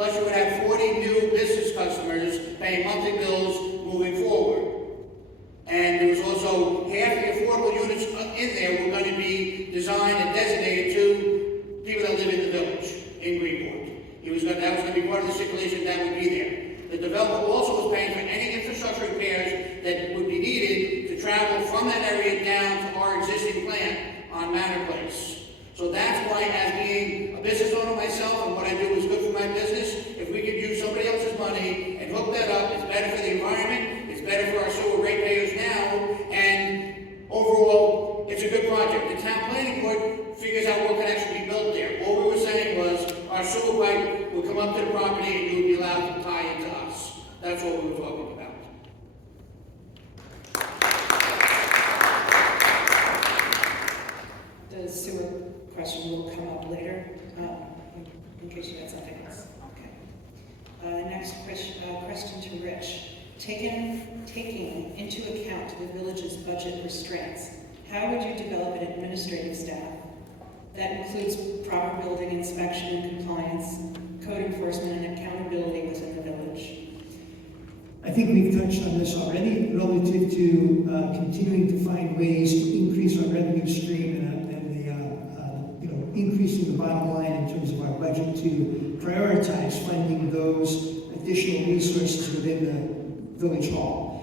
Plus, you would have 40 new business customers paying monthly bills moving forward. And there was also half the affordable units in there were going to be designed and designated to people that live in the village in Greenport. That was going to be part of the stipulation that would be there. The developer also was paying for any infrastructure repairs that would be needed to travel from that area down to our existing plant on Manor Place. So that's why, as being a business owner myself, and what I do is good for my business, if we could use somebody else's money and hook that up, it's better for the environment, it's better for our sewer ratepayers now, and overall, it's a good project. The town planning board figures out what can actually be built there. All we were saying was our sewer pipe would come up to the property and you would be allowed to tie into us. That's what we were talking about. The sewer question will come up later, in case you had something else. Okay. Next question to Rich. Taking into account the village's budget restraints, how would you develop an administrative staff that includes proper building inspection and compliance, code enforcement, and accountability within the village? I think we've touched on this already, relative to continuing to find ways to increase our revenue stream and increasing the bottom line in terms of our budget to prioritize funding those additional resources within the village hall.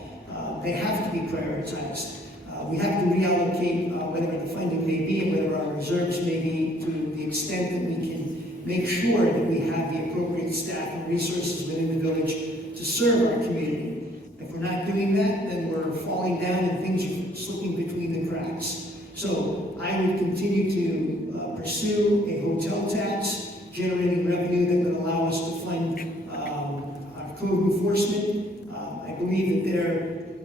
They have to be prioritized. We have to reallocate whatever the funding may be and whatever our reserves may be to the extent that we can make sure that we have the appropriate staff and resources within the village to serve our community. If we're not doing that, then we're falling down and things are slipping between the cracks. So I would continue to pursue a hotel tax, generating revenue that would allow us to fund our code enforcement. I believe that there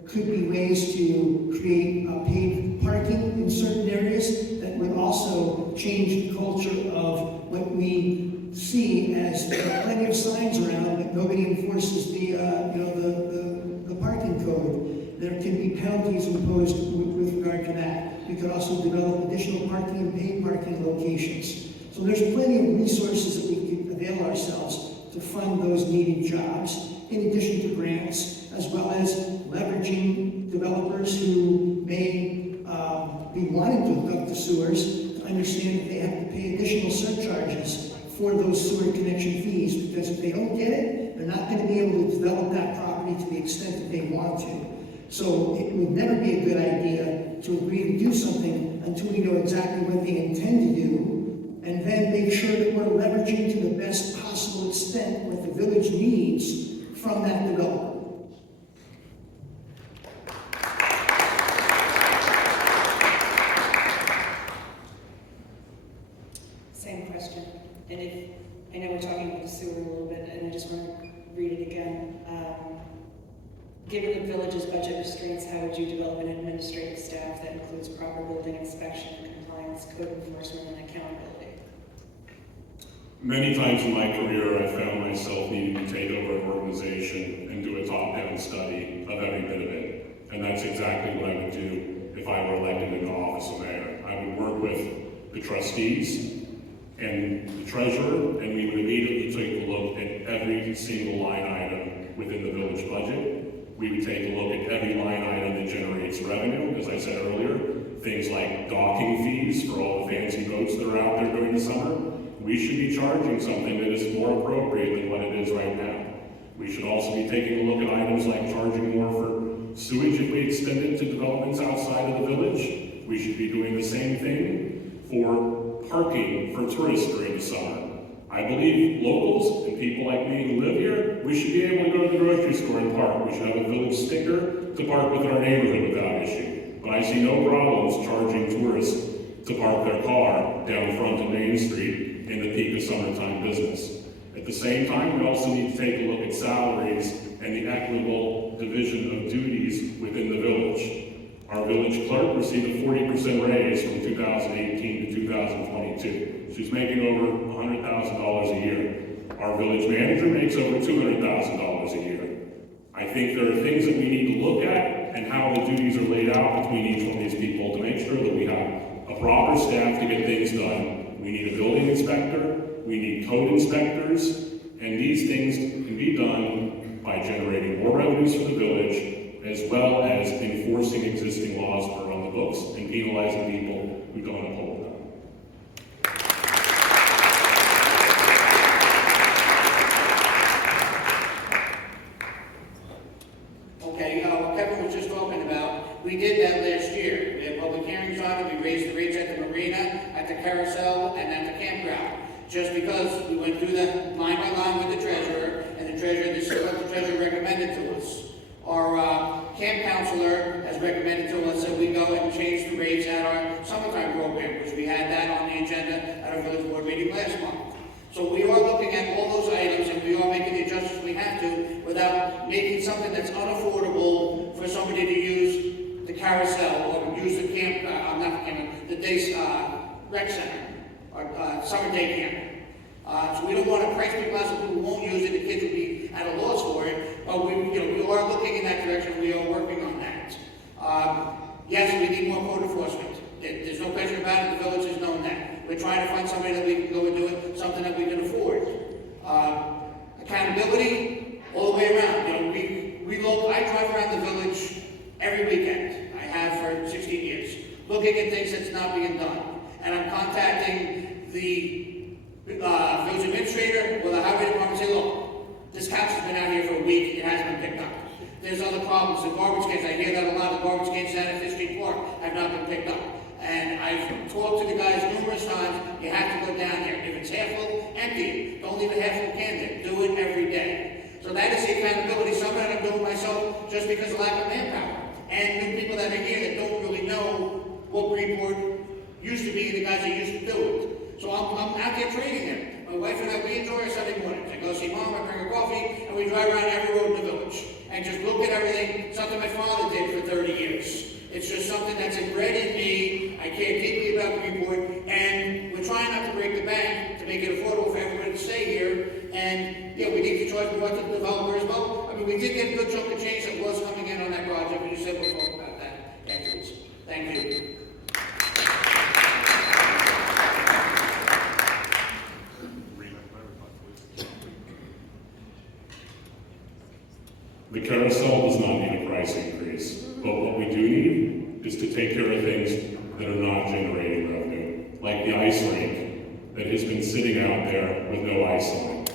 could be ways to create paid parking in certain areas that would also change the culture of what we see as there are plenty of signs around, but nobody enforces the parking code. There can be penalties imposed with regard to that. We could also develop additional parking and paid parking locations. So there's plenty of resources that we could avail ourselves to fund those needed jobs, in addition to grants, as well as leveraging developers who may be wanting to hook up the sewers to understand that they have to pay additional surcharges for those sewer connection fees, because if they don't get it, they're not going to be able to develop that property to the extent that they want to. So it would never be a good idea to agree to do something until we know exactly what they intend to do, and then make sure that we're leveraging to the best possible extent what the village needs from that developer. Same question. And if, I know we're talking about the sewer a little bit, and I just want to read it again. Given the village's budget restraints, how would you develop an administrative staff that includes proper building inspection, compliance, code enforcement, and accountability? Many times in my career, I found myself needing to take over an organization and do a top-down study of every bit of it. And that's exactly what I would do if I were elected into office of mayor. I would work with the trustees and the treasurer, and we would immediately take a look at every single line item within the village budget. We would take a look at every line item that generates revenue, as I said earlier, things like docking fees for all the fancy boats that are out there during the summer. We should be charging something that is more appropriate than what it is right now. We should also be taking a look at items like charging more for sewage if we extend it to developments outside of the village. We should be doing the same thing for parking for tourists during the summer. I believe locals and people like me who live here, we should be able to go to the grocery store and park. We should have a village sticker to park with our neighborhood without issue. But I see no problems charging tourists to park their car down front of Main Street in the peak of summertime business. At the same time, we also need to take a look at salaries and the equitable division of duties within the village. Our village clerk received a 40% raise from 2018 to 2022. She's making over $100,000 a year. Our village manager makes over $200,000 a year. I think there are things that we need to look at and how the duties are laid out between each one of these people to make sure that we have a proper staff to get things done. We need a building inspector, we need code inspectors, And these things can be done by generating more revenues for the village, as well as enforcing existing laws that are on the books and penalizing people who don't uphold them. Okay, what Kevin was just talking about, we did that last year. We had public hearings on it, we raised the rates at the marina, at the carousel, and at the campground. Just because we went through that line by line with the treasurer, and the treasurer, this is what the treasurer recommended to us. Our camp counselor has recommended to us that we go and change the rates at our summertime program, which we had that on the agenda at our village board meeting last month. So we are looking at all those items, and we are making the adjustments we have to without making something that's unaffordable for somebody to use the carousel or use the camp, not the camp, the day rec center or summer day camp. So we don't want to price people out so people won't use it. The kids will be at a loss for it. But we are looking in that direction. We are working on that. Yes, we need more code enforcement. There's no question about it. The village has known that. We're trying to find somebody that we can go and do it, something that we can afford. Accountability all the way around. I drive around the village every weekend. I have for 16 years, looking at things that's not being done. And I'm contacting the village administrator or the highway department and say, look, this house has been out here for a week, it hasn't been picked up. There's other problems, the garbage cans, I hear that a lot, the garbage cans down at 15th Park have not been picked up. And I've talked to the guys numerous times, you have to go down there. If it's half full, empty it. Don't leave a half full can there. Do it every day. So that is the accountability, something that I'm doing myself just because of lack of manpower. And new people that are here that don't really know what Greenport used to be, the guys that used to do it. So I'm out there training them. My wife and I, we enjoy our Sunday mornings. I go see Mom, I bring her coffee, and we drive around every road in the village. And just look at everything, something my father did for 30 years. It's just something that's inbred in me. I care deeply about Greenport, and we're trying not to break the bank to make it affordable for everybody to stay here. And yeah, we need to charge more to the developers. Well, I mean, we did get a good chunk of change that was coming in on that project, and you said we'll talk about that afterwards. Thank you. The carousel does not need a price increase, but what we do need is to take care of things that are not generating revenue, like the ice rink that has been sitting out there with no ice on it.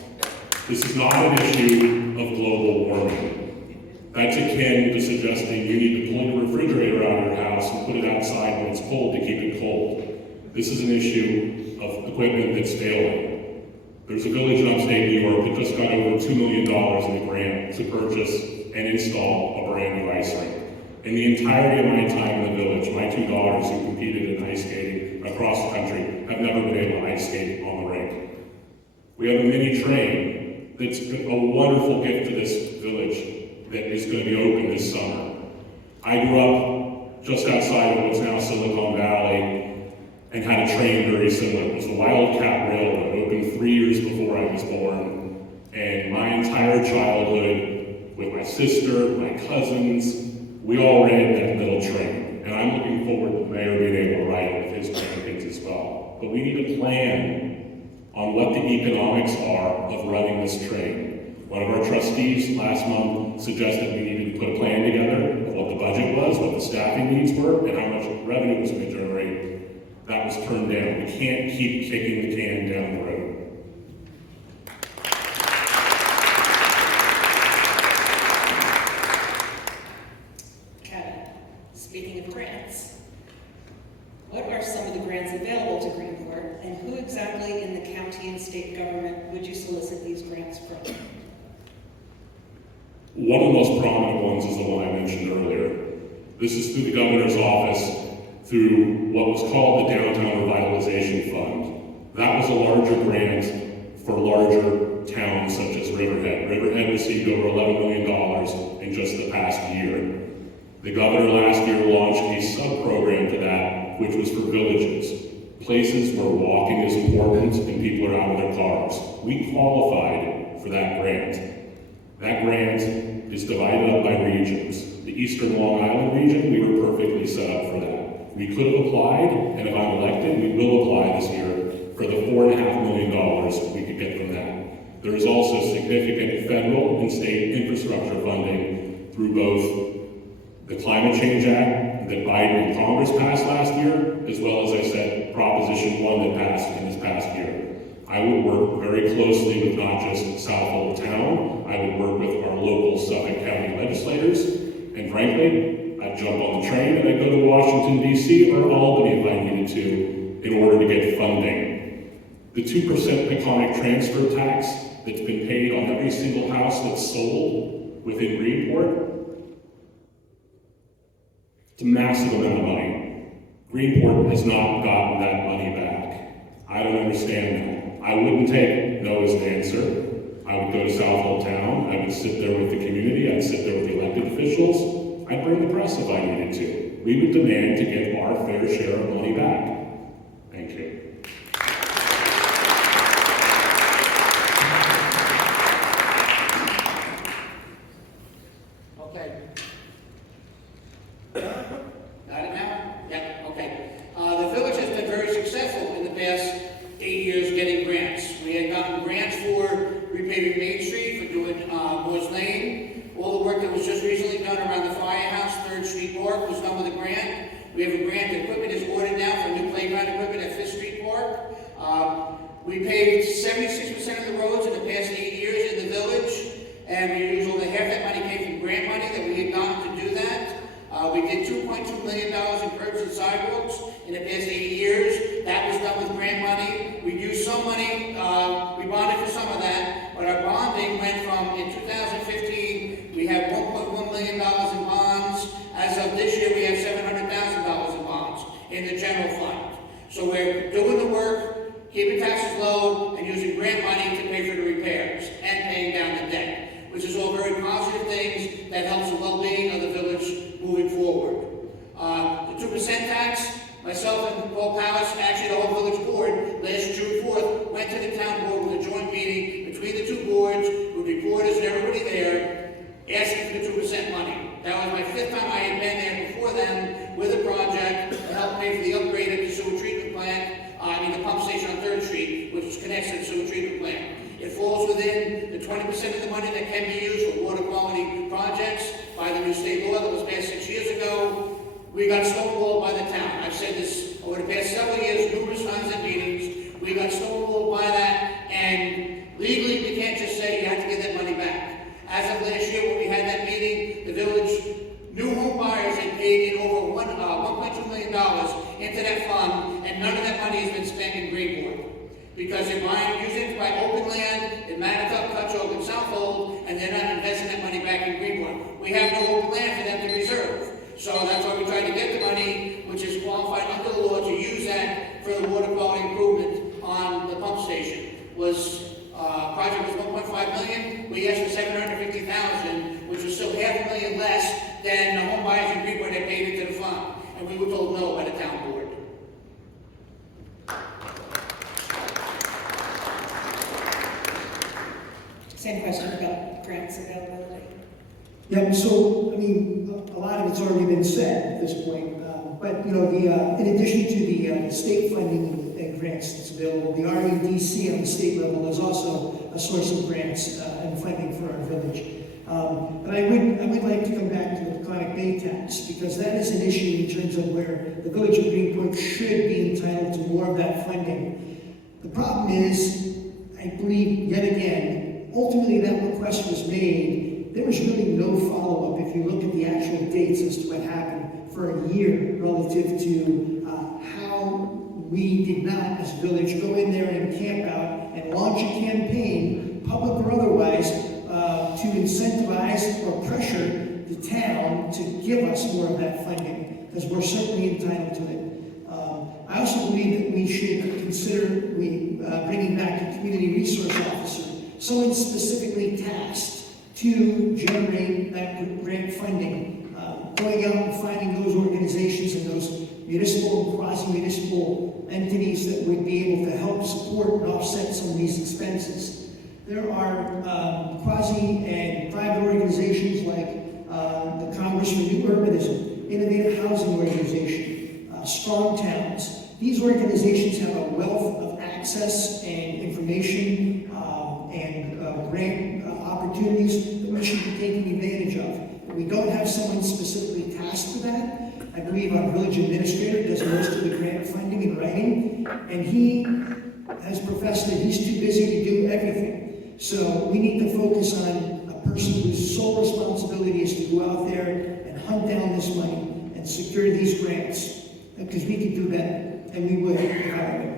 This is not an issue of global warming. That's akin to suggesting you need to pull your refrigerator out of your house and put it outside when it's cold to keep it cold. This is an issue of equipment that's failing. There's a village in upstate New York that just got over $2 million in a grant to purchase and install a brand new ice rink. In the entirety of my time in the village, my two daughters who competed in ice skating across the country have never been able to ice skate on the rink. We have a mini train that's a wonderful gift to this village that is going to be open this summer. I grew up just outside of what's now Silicon Valley and had a train very similar. It was the Wildcat Railroad, opened 3 years before I was born. And my entire childhood, with my sister, my cousins, we all ran that little train. And I'm looking forward to the mayor being able to ride it with his grandkids as well. But we need a plan on what the economics are of running this train. One of our trustees last month suggested we needed to put a plan together of what the budget was, what the staffing needs were, and how much revenue was going to generate. That was turned down. We can't keep kicking the can down the road. Kevin, speaking of grants, what are some of the grants available to Greenport, and who exactly in the county and state government would you solicit these grants from? One of the most prominent ones is the one I mentioned earlier. This is through the governor's office, through what was called the Downtown Revitalization Fund. That was a larger grant for larger towns such as Riverhead. Riverhead received over $11 million in just the past year. The governor last year launched a sub-program to that, which was for villages, places where walking is important and people are out of their cars. We qualified for that grant. That grant is divided up by regions. The Eastern Long Island region, we were perfectly set up for that. We could have applied, and if I'm elected, we will apply this year for the $4.5 million we could get from that. There is also significant federal and state infrastructure funding through both the Climate Change Act that Biden and Congress passed last year, as well as I said, Proposition 1 that passed in this past year. I would work very closely with not just South Town, I would work with our local Suffolk County legislators, and frankly, I'd jump on the train and I'd go to Washington, D.C. or Albany if I needed to in order to get funding. The 2% iconic transfer tax that's been paid on every single house that's sold within Greenport, it's a massive amount of money. Greenport has not gotten that money back. I don't understand that. I wouldn't take no as an answer. I would go to South Town, I would sit there with the community, I'd sit there with the elected officials, I'd bring the press if I needed to. We would demand to get our fair share of money back. Thank you. Okay. Got it now? Yeah, okay. The village has been very successful in the past 8 years getting grants. We had gotten grants for repaving Main Street, for doing Moore's Lane. All the work that was just recently done around the firehouse, 3rd Street Park, was done with a grant. We have a grant. Equipment is ordered now for new playground equipment at 5th Street Park. We paved 76% of the roads in the past 8 years in the village, and we used over half that money came from grant money that we had gotten to do that. We did $2.2 million in curbs and sidewalks in the past 8 years. That was done with grant money. We used some money, we bonded for some of that, but our bonding went from, in 2015, we had $1.1 million in bonds. As of this year, we have $700,000 in bonds in the general fund. So we're doing the work, keeping taxes low, and using grant money to pay for the repairs and paying down the debt, which is all very positive things that helps the well-being of the village moving forward. The 2% tax, myself and Paul Powers, actually the whole village board, last June 4th, went to the town board with a joint meeting between the two boards, with reporters and everybody there, asking for the 2% money. That was my 5th time I had been there before then with a project to help pay for the upgrade of the sewer treatment plant, the pump station on 3rd Street, which connects to the sewer treatment plant. It falls within the 20% of the money that can be used for water quality projects by the new state law that was passed 6 years ago. We got stonewalled by the town. I've said this over the past several years, numerous times in meetings. We got stonewalled by that, and legally we can't just say you have to get that money back. As of last year, when we had that meeting, the village new home buyers had paid in over $1.2 million into that fund, and none of that money has been spent in Greenport. Because they're using it to buy open land in Manitowoc, Cutchogue, and Southold, and they're not investing that money back in Greenport. We have no open land for them to reserve. So that's why we tried to get the money, which is qualified under the law, to use that for the water quality improvement on the pump station. Project was $1.5 million. We asked for $750,000, which was still $500,000 less than the home buyers in Greenport had paid into the fund. And we were told no by the town board. Same question about grants availability. Yeah, so, I mean, a lot of it's already been said at this point. But, you know, in addition to the state funding and grants that's available, the REDC on the state level is also a source of grants and funding for our village. But I would like to come back to the Laconic Bay tax, because that is an issue in terms of where the village of Greenport should be entitled to more of that funding. The problem is, I believe, yet again, ultimately that request was made. There was really no follow-up if you look at the actual dates as to what happened for a year relative to how we did not, as a village, go in there and camp out and launch a campaign, public or otherwise, to incentivize or pressure the town to give us more of that funding, because we're certainly entitled to it. I also believe that we should consider bringing back a community resource officer, someone specifically tasked to generate that grant funding, going out and finding those organizations and those municipal and quasi-municipal entities that would be able to help support and offset some of these expenses. There are quasi and private organizations like the Congress for New Urbanism, Innovative Housing Organization, Strong Towns. These organizations have a wealth of access and information and grant opportunities that we should be taking advantage of. We don't have someone specifically tasked with that. I believe our village administrator does most of the grant funding and writing, and he has professed that he's too busy to do everything. So we need to focus on a person whose sole responsibility is to go out there and hunt down this money and secure these grants, because we can do better, and we will if I were.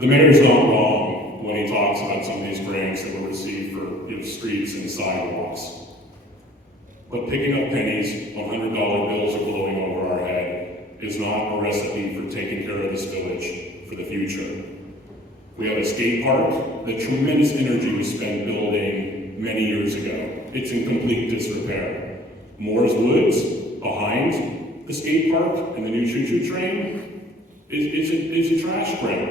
The mayor's not wrong when he talks about some of these grants that were received for streets and sidewalks. But picking up pennies on $100 bills are blowing over our head is not a recipe for taking care of this village for the future. We have a skate park that tremendous energy was spent building many years ago. It's in complete disrepair. Moore's Woods, behind the skate park and the new choo-choo train, is a trash ground.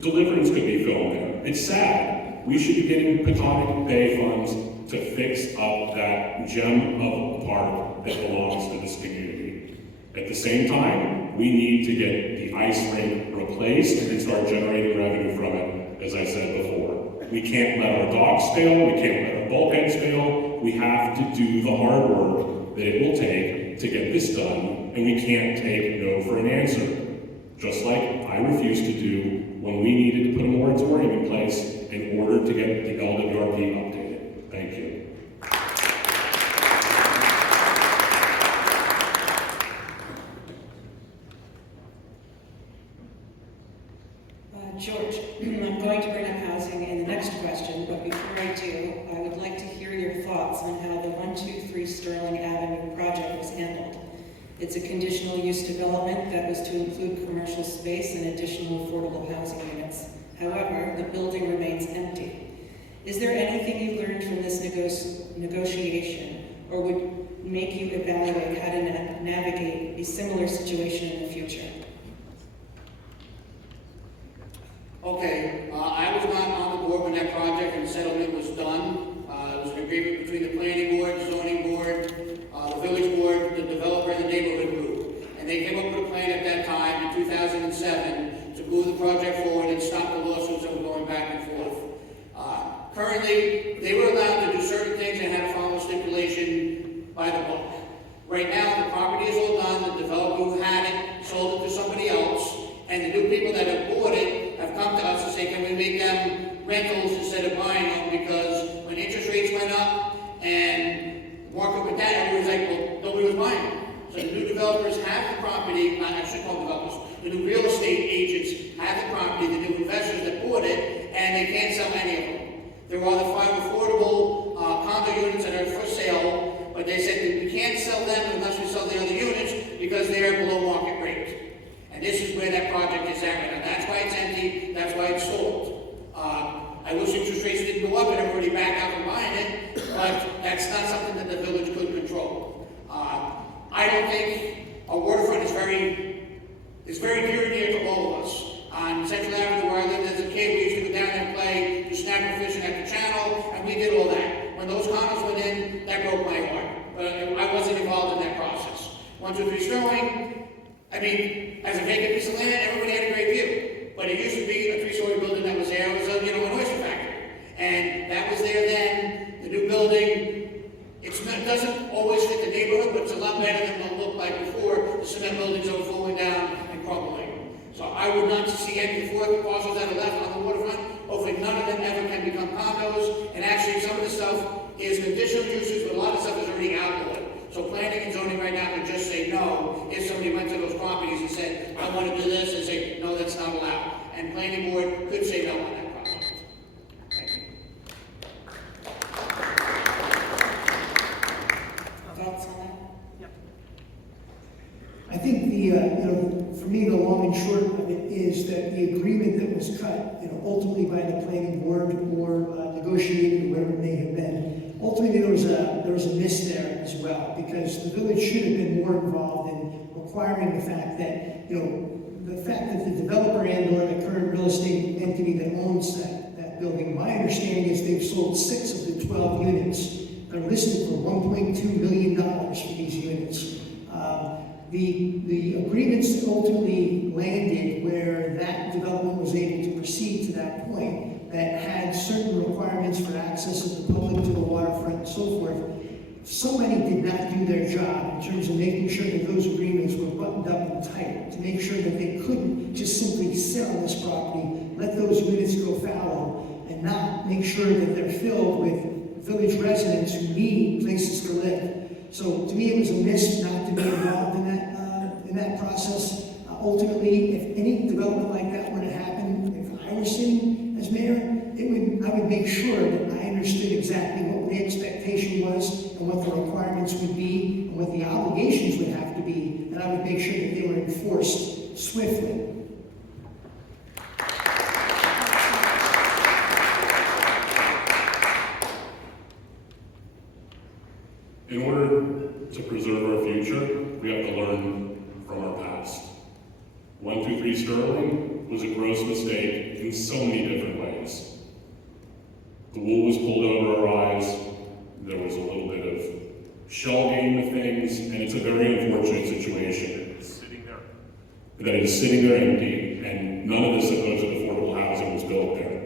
Deliverance could be filmed there. It's sad. We should be getting Peconic Bay funds to fix up that gem of a park that belongs to this community. At the same time, we need to get the ice rink replaced and start generating revenue from it, as I said before. We can't let our docks fail, we can't let our bulkheads fail. We have to do the hard work that it will take to get this done, and we can't take no for an answer. Just like I refused to do when we needed to put a moratorium in place in order to get the LWRP updated. Thank you. George, I'm going to bring up housing in the next question, but before I do, I would like to hear your thoughts on how the 123 Sterling Avenue project was handled. It's a conditional use development that was to include commercial space and additional affordable housing units. However, the building remains empty. Is there anything you learned from this negotiation or would make you evaluate how to navigate a similar situation in the future? Okay, I was not on the board when that project and settlement was done. It was an agreement between the planning board, the zoning board, the village board, the developer, and the neighborhood group. And they came up with a plan at that time in 2007 to move the project forward and stop the lawsuits that were going back and forth. Currently, they were allowed to do certain things and had to follow stipulation by the book. Right now, the property is all done. The developer who had it sold it to somebody else. And the new people that have bought it have come to us and say, can we make them rentals instead of buying them? Because when interest rates went up and the market went down, everybody was like, well, nobody was buying them. So the new developers have the property, I should call developers, the new real estate agents have the property, the new investors that bought it, and they can't sell any of them. There are the 5 affordable condo units that are for sale, but they said that we can't sell them unless we sell the other units because they're below market rate. And this is where that project is at right now. That's why it's empty, that's why it's sold. I wish interest rates didn't go up and everybody back out from buying it, but that's not something that the village could control. I don't think our waterfront is very dear and dear to all of us. On Central Avenue where I lived as a kid, we used to go down there and play, do snapper fishing at the channel, and we did all that. When those condos went in, that broke my heart. But I wasn't involved in that process. 123 Sterling, I mean, as a vacant piece of land, everybody had a great view. But it used to be a 3-story building that was there. It was an oyster factory. And that was there then. The new building, it doesn't always fit the neighborhood, but it's a lot better than what it looked like before the cement buildings are falling down and crumbling. So I would not see any of the 4 parcels that are left on the waterfront. Hopefully none of them ever can become condos. And actually some of the stuff is conditional uses, but a lot of stuff is already outlawed. So planning and zoning right now can just say no if somebody went to those properties and said, I want to do this, and say, no, that's not allowed. And planning board could say no on that project. Thank you. Thoughts on that? Yep. I think for me, the long and short of it is that the agreement that was cut, ultimately by the planning board or negotiated, whatever it may have been, ultimately there was a miss there as well, because the village should have been more involved in requiring the fact that, the developer and or the current real estate entity that owns that building, my understanding is they've sold 6 of the 12 units. They're listed for $1.2 million for these units. The agreements ultimately landed where that development was able to proceed to that point that had certain requirements for access of the public to the waterfront and so forth. Somebody did not do their job in terms of making sure that those agreements were buttoned up and tight, to make sure that they couldn't just simply sit on this property, let those units go fallow, and not make sure that they're filled with village residents who need places to live. So to me, it was a miss not to be involved in that process. Ultimately, if any development like that were to happen, if I were sitting as mayor, I would make sure that I understood exactly what the expectation was and what the requirements would be and what the obligations would have to be, and I would make sure that they were enforced swiftly. In order to preserve our future, we have to learn from our past. 123 Sterling was a gross mistake in so many different ways. The wool was pulled over our eyes, there was a little bit of shell game with things, and it's a very unfortunate situation. It's sitting there. That is sitting there empty, and none of the supposed affordable housing was built there.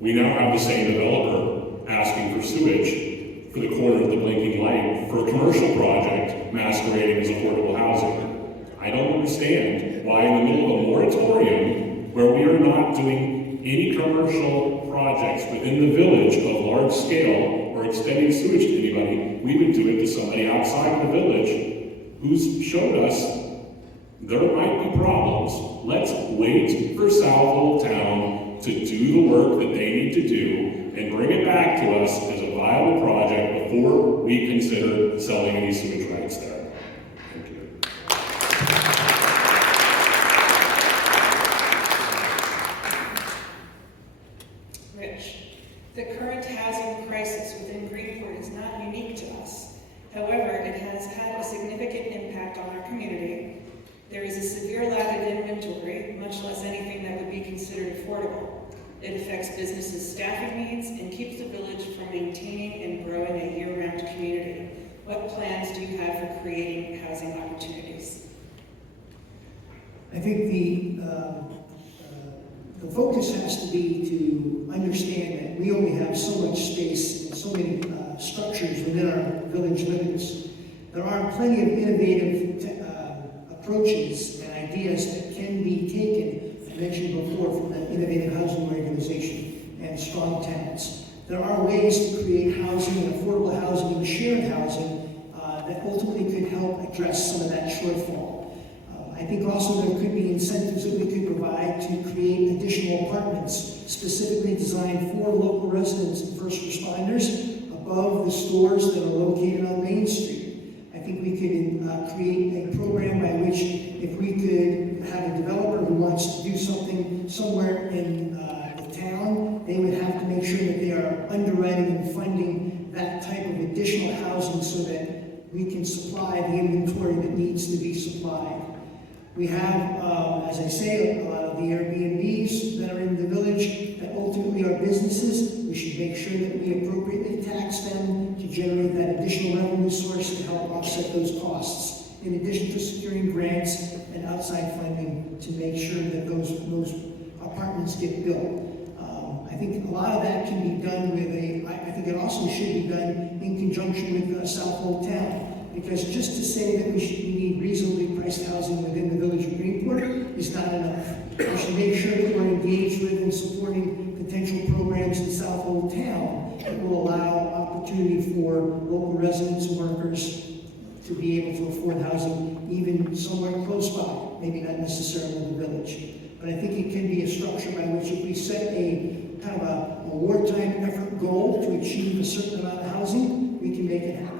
We now have the same developer asking for sewage for the corner of the blinking light for a commercial project masquerading as affordable housing. I don't understand why in the middle of a moratorium where we are not doing any commercial projects within the village of large scale or extending sewage to anybody, we would do it to somebody outside the village who's showed us there might be problems. Let's wait for South Old Town to do the work that they need to do and bring it back to us as a viable project before we consider selling any sewage rights there. Thank you. Rich, the current housing crisis within Greenport is not unique to us. However, it has had a significant impact on our community. There is a severe lack of inventory, much less anything that would be considered affordable. It affects businesses' staffing needs and keeps the village from maintaining and growing a year-round community. What plans do you have for creating housing opportunities? I think the focus has to be to understand that we only have so much space and so many structures within our village limits. There are plenty of innovative approaches and ideas that can be taken, I mentioned before, from the Innovative Housing Organization and Strong Towns. There are ways to create housing, affordable housing, and shared housing that ultimately could help address some of that shortfall. I think also there could be incentives that we could provide to create additional apartments specifically designed for local residents and first responders above the stores that are located on Main Street. I think we could create a program by which if we could have a developer who wants to do something somewhere in the town, they would have to make sure that they are underwriting and funding that type of additional housing so that we can supply the inventory that needs to be supplied. We have, as I say, a lot of the Airbnbs that are in the village that ultimately are businesses. We should make sure that we appropriately tax them to generate that additional revenue source to help offset those costs, in addition to securing grants and outside funding to make sure that those apartments get built. I think a lot of that can be done with I think it also should be done in conjunction with South Old Town. Because just to say that we need reasonably priced housing within the village of Greenport is not enough. We should make sure that we're engaged with and supporting potential programs in South Old Town that will allow opportunity for local residents and workers to be able to afford housing even somewhere close by, maybe not necessarily in the village. But I think it can be a structure by which if we set a kind of a wartime effort goal to achieve a certain amount of housing, we can make it happen.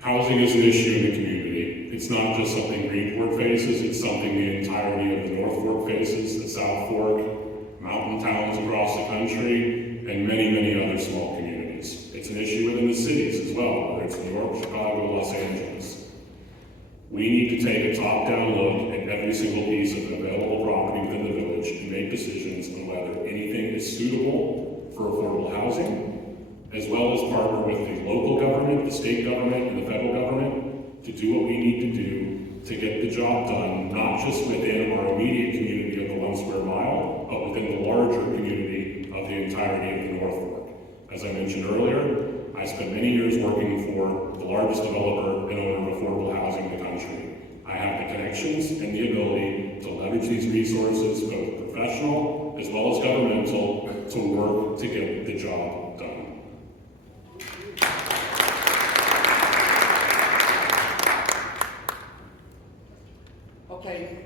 Housing is an issue in the community. It's not just something Greenport faces, it's something the entirety of the North Fork faces, the South Fork, mountain towns across the country, and many, many other small communities. It's an issue within the cities as well, whether it's New York, Chicago, Los Angeles. We need to take a top-down look at every single piece of available property within the village and make decisions on whether anything is suitable for affordable housing, as well as partner with the local government, the state government, and the federal government to do what we need to do to get the job done, not just within our immediate community of the 1 square mile, but within the larger community of the entirety of the North Fork. As I mentioned earlier, I spent many years working for the largest developer and owner of affordable housing in the country. I have the connections and the ability to leverage these resources, both professional as well as governmental, to work to get the job done. Okay,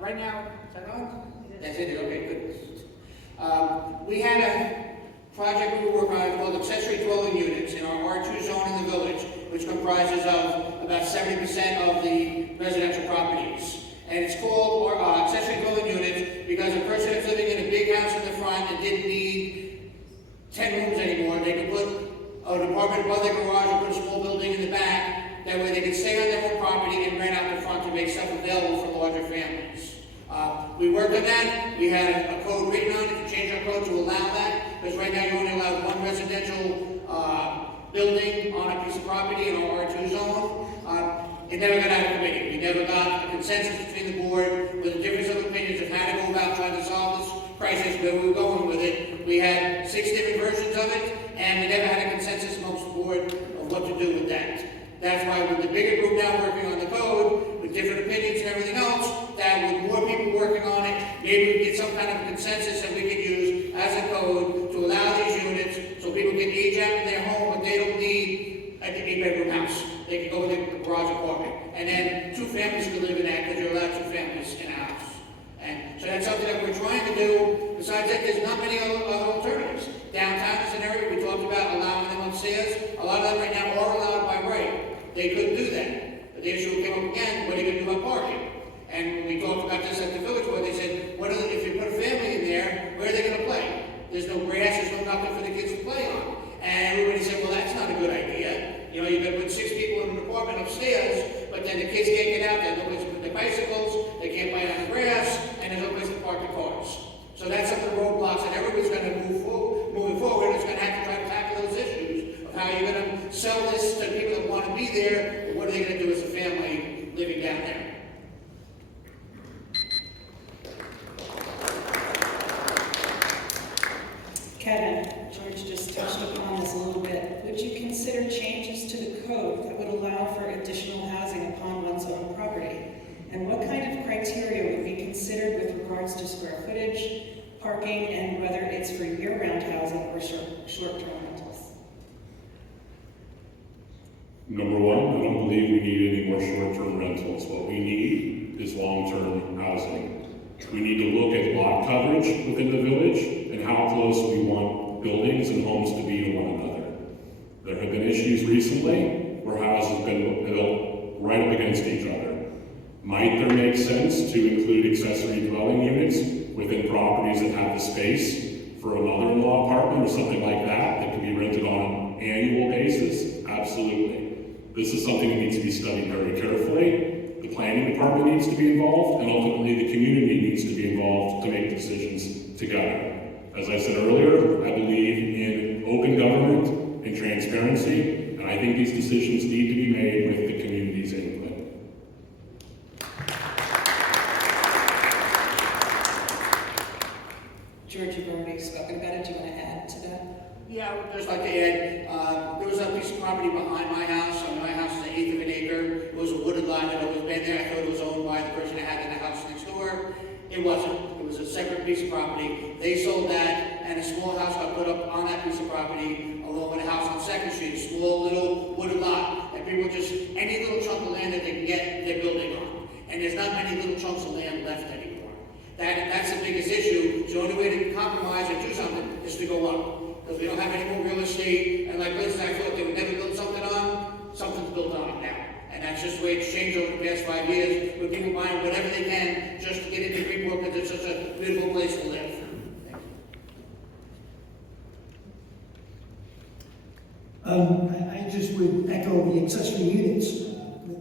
right now, is that on? That's it, okay, good. We had a project we were working on called accessory dwelling units in our R2 zone in the village, which comprises of about 70% of the residential properties. And it's called accessory dwelling units because a person that's living in a big house in the front and didn't need 10 rooms anymore, they could put an apartment above their garage and put a small building in the back. That way they could stay on their own property and rent out the front to make stuff available for larger families. We worked on that. We had a code written on it to change our code to allow that, because right now you only allow one residential building on a piece of property in our R2 zone. It never got out of committee. We never got a consensus between the board with a difference of opinions of how to go about trying to solve this crisis, where we were going with it. We had 6 different versions of it, and we never had a consensus amongst the board of what to do with that. That's why with the bigger group now working on the code, with different opinions and everything else, that with more people working on it, maybe we can get some kind of consensus that we can use as a code to allow these units so people can age out in their home, but they don't need an 8-bedroom house. They can go in the garage apartment. And then 2 families can live in that because you're allowed 2 families in a house. And so that's something that we're trying to do. Besides that, there's not many other alternatives. Downtown is an area we talked about allowing them upstairs. A lot of them right now are allowed by right. They couldn't do that. But the issue came up again, what are you going to do about parking? And when we talked about this at the village board, they said, if you put a family in there, where are they going to play? There's no grass, there's no nothing for the kids to play on. And everybody said, well, that's not a good idea. You know, you're going to put 6 people in an apartment upstairs, but then the kids can't get out there. There's no place to put their bicycles, they can't play on the grass, and there's no place to park the cars. So that's some of the roadblocks that everybody's going to moving forward is going to have to try to tackle those issues of how you're going to sell this to people that want to be there, but what are they going to do as a family living down there? Kevin, George just touched upon this a little bit. Would you consider changes to the code that would allow for additional housing upon one's own property? And what kind of criteria would be considered with regards to square footage, parking, and whether it's for year-round housing or short-term rentals? Number one, I don't believe we need any more short-term rentals. What we need is long-term housing. We need to look at lot coverage within the village and how close we want buildings and homes to be to one another. There have been issues recently where houses have been built right up against each other. Might there make sense to include accessory dwelling units within properties that have the space for a mother-in-law apartment or something like that that can be rented on an annual basis? Absolutely. This is something that needs to be studied very carefully. The planning department needs to be involved, and ultimately the community needs to be involved to make decisions together. As I said earlier, I believe in open government and transparency, and I think these decisions need to be made with the community's input. George, you've already spoken about it. Do you want to add to that? Yeah, I would just like to add, there was a piece of property behind my house. My house is 1/8 of an acre. It was a wooded lot that had always been there. I thought it was owned by the person that had in the house next door. It wasn't. It was a separate piece of property. They sold that, and a small house got put up on that piece of property, along with a house on 2nd Street, a small little wooded lot. And people just, any little chunk of land that they can get, they're building on. And there's not many little chunks of land left anymore. That's the biggest issue. The only way to compromise and do something is to go up. Because we don't have any more real estate, and like Liz and I thought they would never build something on, something's built on it now. And that's just the way it's changed over the past 5 years, with people buying whatever they can just to get into Greenport because it's such a beautiful place to live. I just would echo the accessory units.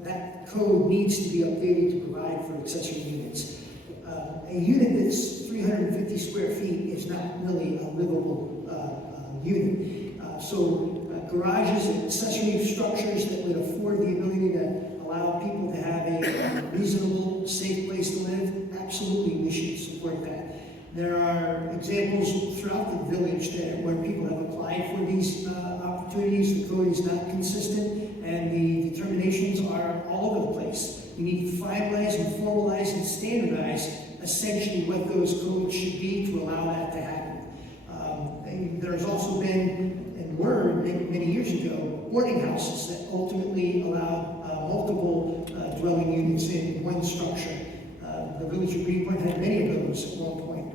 That code needs to be updated to provide for accessory units. A unit that's 350 square feet is not Garages and accessory structures that would afford the ability to allow people to have a reasonable, safe place to live, absolutely, we should support that. There are examples throughout the village where people have applied for these opportunities. The code is not consistent, and the determinations are all over the place. We need to finalize and formalize and standardize essentially what those codes should be to allow that to happen. There's also been, and were many years ago, boarding houses that ultimately allowed multiple dwelling units in one structure. The village of Greenport had many of those at one point.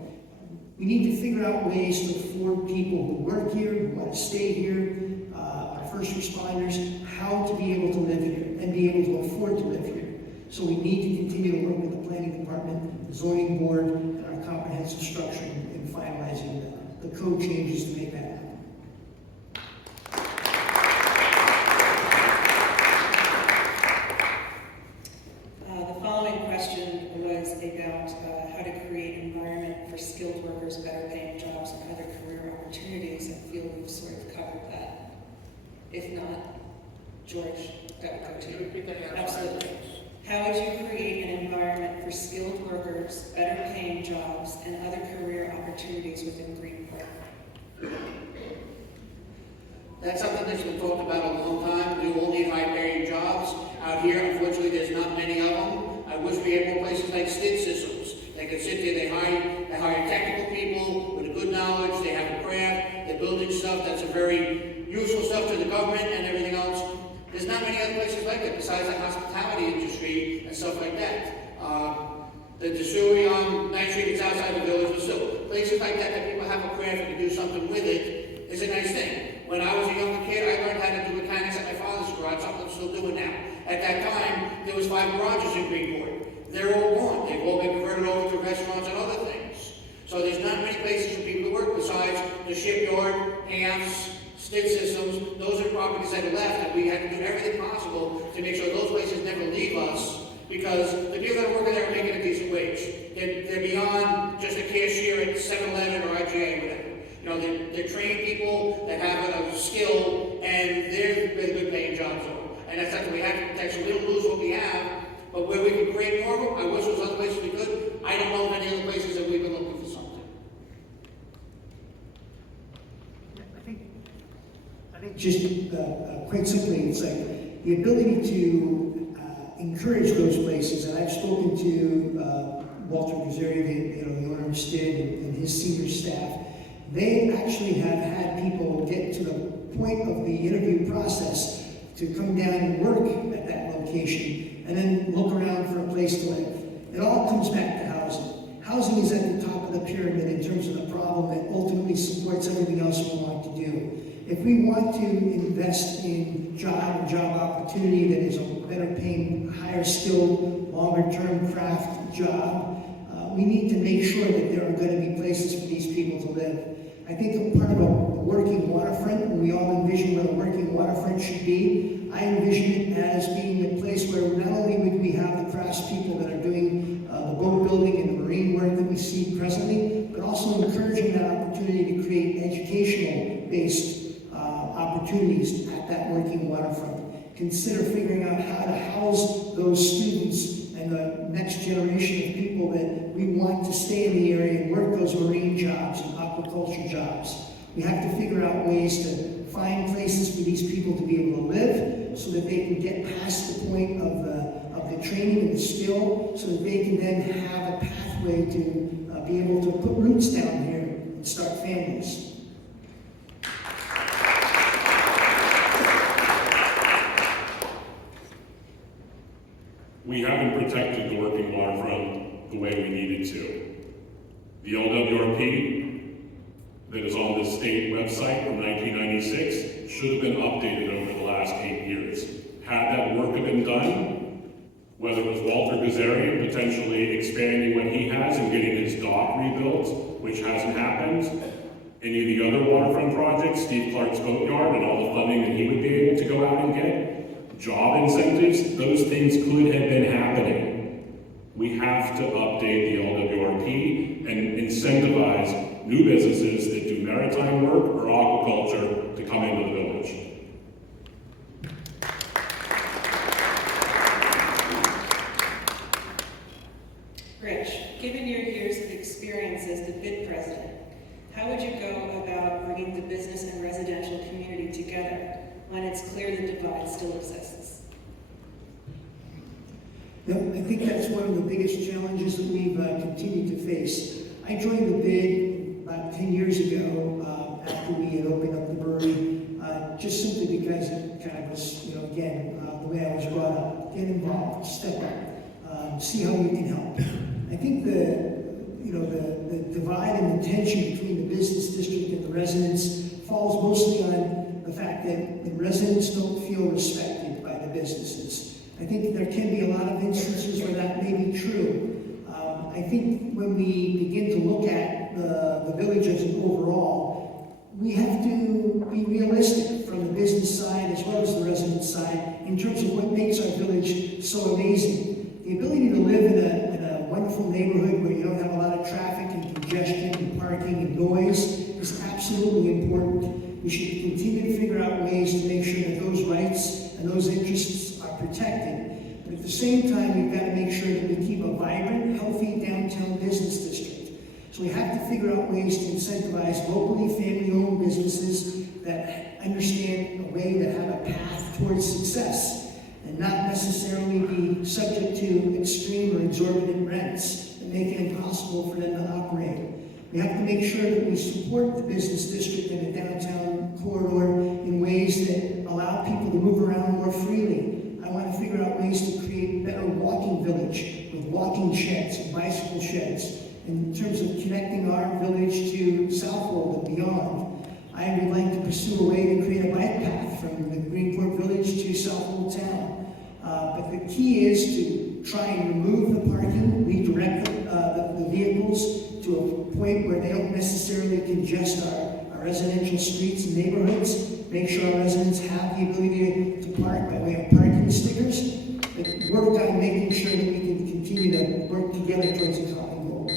We need to figure out ways to afford people who work here, who want to stay here, our first responders, how to be able to live here and be able to afford to live here. So we need to continue to work with the planning department, the zoning board, and our comprehensive structure in finalizing the code changes to make that happen. The following question was about how to create an environment for skilled workers, better paying jobs, and other career opportunities. I feel we've sort of covered that. If not, George, that would go to you. Absolutely. How would you create an environment for skilled workers, better paying jobs, and other career opportunities within Greenport? That's something that's been talked about a long time. We all need high-paying jobs out here. Unfortunately, there's not many of them. I wish we had more places like STID systems. They could sit there, they hire technical people with a good knowledge, they have a craft, they're building stuff that's a very useful stuff to the government and everything else. There's not many other places like that besides the hospitality industry and stuff like that. The Stuessi on 9th Street is outside the village, but still, places like that people have a craft and can do something with it is a nice thing. When I was a younger kid, I learned how to do mechanics at my father's garage, something I'm still doing now. At that time, there was 5 garages in Greenport. They're all gone. They've all been converted over to restaurants and other things. So there's not many places for people to work besides the shipyard, halves, STID systems. Those are properties that are left, and we have to do everything possible to make sure those places never leave us, because the people that are working there are making a decent wage. They're beyond just a cashier at 7-Eleven or IGA or whatever. You know, they're trained people that have a skill, and they're good paying jobs over. And that's something we have to protect, so we don't lose what we have. But where we can create more of them, I wish there was other places we could. I don't know of any other places that we've been looking for something. I think just quite simply, it's like the ability to encourage those places. And I've spoken to Walter Guzeri, the owner of STID, and his senior staff. They actually have had people get to the point of the interview process to come down and work at that location and then look around for a place to live. It all comes back to housing. Housing is at the top of the pyramid in terms of the problem that ultimately supports everything else we want to do. If we want to invest in job opportunity that is a better paying, higher skilled, longer term craft job, we need to make sure that there are going to be places for these people to live. I think a part of a working waterfront, when we all envision what a working waterfront should be, I envision it as being a place where not only would we have the craftspeople that are doing the boat building and the marine work that we see presently, but also encouraging that opportunity to create educational-based opportunities at that working waterfront. Consider figuring out how to house those students and the next generation of people that we want to stay in the area and work those marine jobs and aquaculture jobs. We have to figure out ways to find places for these people to be able to live so that they can get past the point of the training and the skill so that they can then have a pathway to be able to put roots down here and start families. We haven't protected the working waterfront the way we needed to. The LWRP that is on the state website from 1996 should have been updated over the last 8 years. Had that work been done, whether it was Walter Guzeri potentially expanding what he has and getting his dock rebuilt, which hasn't happened, any of the other waterfront projects, Steve Clark's boatyard and all the funding that he would be able to go out and get, job incentives, those things could have been happening. We have to update the LWRP and incentivize new businesses that do maritime work or aquaculture to come into the village. Rich, given your years of experience as the BID president, how would you go about bringing the business and residential community together when it's clear the divide still exists? No, I think that's one of the biggest challenges that we've continued to face. I joined the BID about 10 years ago after we had opened up the brewery, just simply because it kind of was, again, the way I was brought up. Get involved, step up, see how you can help. I think the divide and the tension between the business district and the residents falls mostly on the fact that the residents don't feel respected by the businesses. I think there can be a lot of instances where that may be true. I think when we begin to look at the village as an overall, we have to be realistic from the business side as well as the resident side in terms of what makes our village so amazing. The ability to live in a wonderful neighborhood where you don't have a lot of traffic and congestion and parking and noise is absolutely important. We should continue to figure out ways to make sure that those rights and those interests are protected. But at the same time, we've got to make sure that we keep a vibrant, healthy downtown business district. So we have to figure out ways to incentivize locally family-owned businesses that understand a way to have a path towards success and not necessarily be subject to extreme or exorbitant rents that make it impossible for them to operate. We have to make sure that we support the business district and the downtown corridor in ways that allow people to move around more freely. I want to figure out ways to create a better walking village with walking sheds and bicycle sheds in terms of connecting our village to Southwold and beyond. I would like to pursue a way to create a bike path from the Greenport village to Southwold town. But the key is to try and remove the parking, redirect the vehicles to a point where they don't necessarily congest our residential streets and neighborhoods. Make sure our residents have the ability to park by way of parking stickers. But work on making sure that we can continue to work together towards a common goal.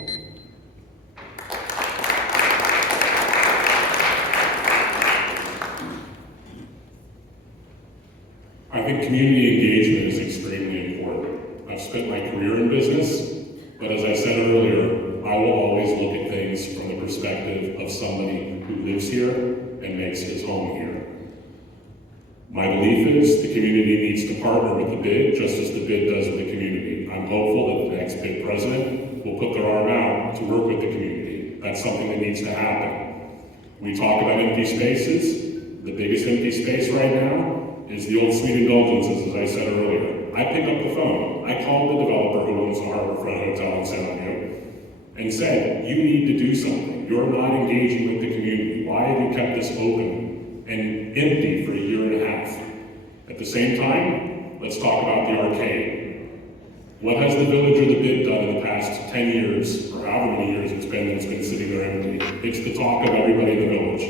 I think community engagement is extremely important. I've spent my career in business, but as I said earlier, I will always look at things from the perspective of somebody who lives here and makes his home here. My belief is the community needs to partner with the BID just as the BID does with the community. I'm hopeful that the next BID president will put their arm out to work with the community. That's something that needs to happen. We talk about empty spaces. The biggest empty space right now is the old sweet indulgences, as I said earlier. I picked up the phone. I called the developer who owns the Harborfront Hotel in Soundview and said, you need to do something. You're not engaging with the community. Why have you kept this open and empty for a year and a half? At the same time, let's talk about the arcade. What has the village or the BID done in the past 10 years, or however many years it's been sitting there empty? It's the talk of everybody in the village.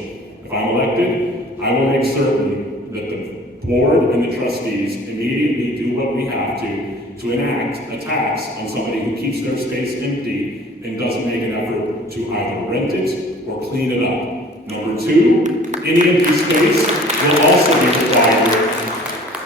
If I'm elected, I will make certain that the board and the trustees immediately do what we have to enact a tax on somebody who keeps their space empty and doesn't make an effort to either rent it or clean it up. Number two, any empty space will also be required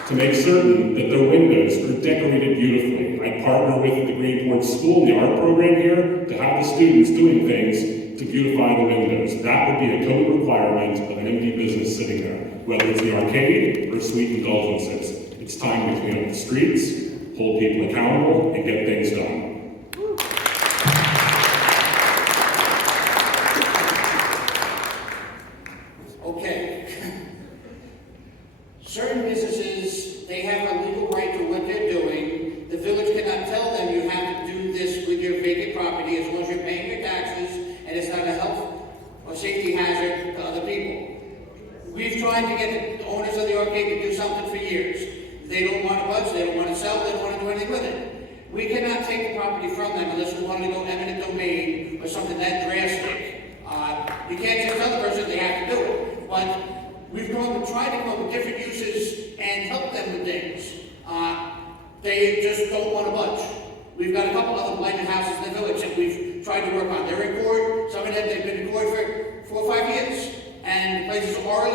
to make certain that their windows are decorated beautifully. I partner with the Greenport School and the art program here to have the students doing things to beautify the windows. That would be a code requirement of an empty business sitting there, whether it's the arcade or sweet indulgences. It's time to clean up the streets, hold people accountable, and get things done. Okay. Certain businesses, they have a legal right to what they're doing. The village cannot tell them you have to do this with your vacant property as long as you're paying your taxes and it's not a health or safety hazard to other people. We've tried to get the owners of the arcade to do something for years. They don't want to budge, they don't want to sell, they don't want to do anything with it. We cannot take the property from them unless we want to go eminent domain or something that drastic. You can't just tell the person they have to do it. But we've tried to come up with different uses and help them with things. They just don't want to budge. We've got a couple other blighted houses in the village that we've tried to work on. They're in court. Some of them, they've been in court for 4 or 5 years.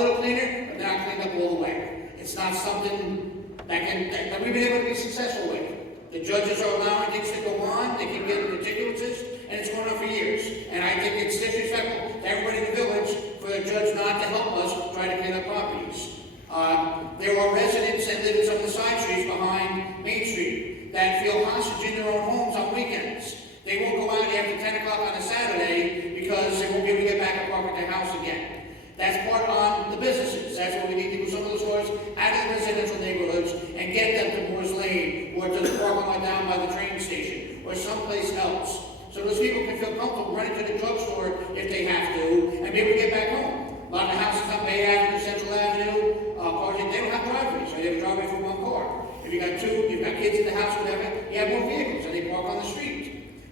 little cleaner, but they're not cleaned up all the way. It's not something that we've been able to be successful with. The judges are allowing things to go on, they keep getting ridiculouses, and it's going on for years. And I think it's disrespectful to everybody in the village for the judge not to help us try to clean up properties. There are residents that live in some of the side streets behind Main Street that feel hostage in their own homes on weekends. They won't go out after 10 o'clock on a Saturday because they won't be able to get back and park at their house again. That's part on the businesses. That's what we need to move some of the stores out of the residential neighborhoods and get them to Moore's Lane or to the parking lot down by the train station or someplace else. So those people can feel comfortable running to the drugstore if they have to and be able to get back home. A lot of houses on Bay Avenue, Central Avenue, parking, they don't have driveways, so they have a driveway for one car. If you got two, you've got kids in the house, whatever, you have more vehicles and they park on the street.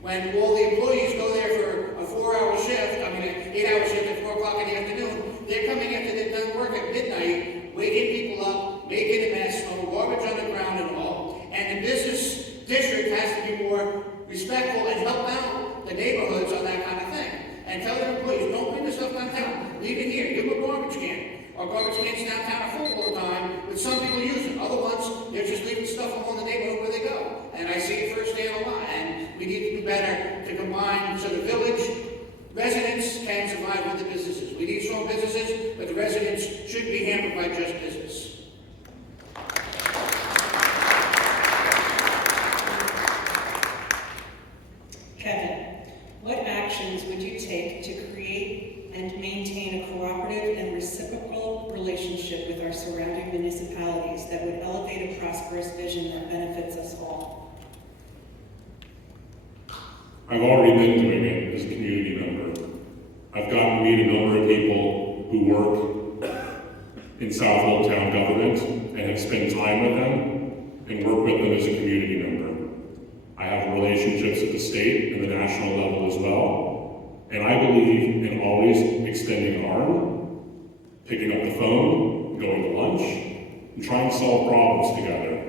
When all the employees go there for a 4-hour shift, I mean an 8-hour shift at 4 o'clock in the afternoon, they're coming after they've done work at midnight, waking people up, making a mess, throwing garbage on the ground and all. And the business district has to be more respectful and help out the neighborhoods on that kind of thing. And tell their employees, don't bring this stuff downtown, leave it here, give them a garbage can. Our garbage cans downtown are full all the time, but some people use it. Other ones, they're just leaving stuff along the neighborhood where they go. And I see it firsthand a lot, and we need to do better to combine so the village residents can survive with the businesses. We need strong businesses, but the residents shouldn't be hampered by just business. Kevin, what actions would you take to create and maintain a cooperative and reciprocal relationship with our surrounding municipalities that would elevate a prosperous vision that benefits us all? I've already been doing it as a community member. I've gotten to meet a number of people who work in Southfield town government and have spent time with them and work with them as a community member. I have relationships at the state and the national level as well, and I believe in always extending an arm, picking up the phone, going to lunch, and trying to solve problems together.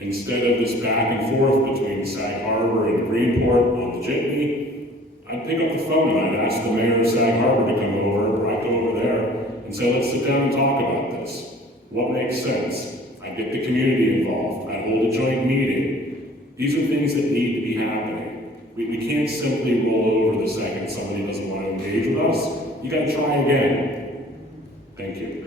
Instead of this back and forth between Sag Harbor and Greenport on the jitney, I'd pick up the phone and I'd ask the mayor of Sag Harbor to come over, or I'd go over there and say, let's sit down and talk about this. What makes sense? I'd get the community involved. I'd hold a joint meeting. These are things that need to be happening. We can't simply roll over the second somebody doesn't want to engage with us. You gotta try again. Thank you.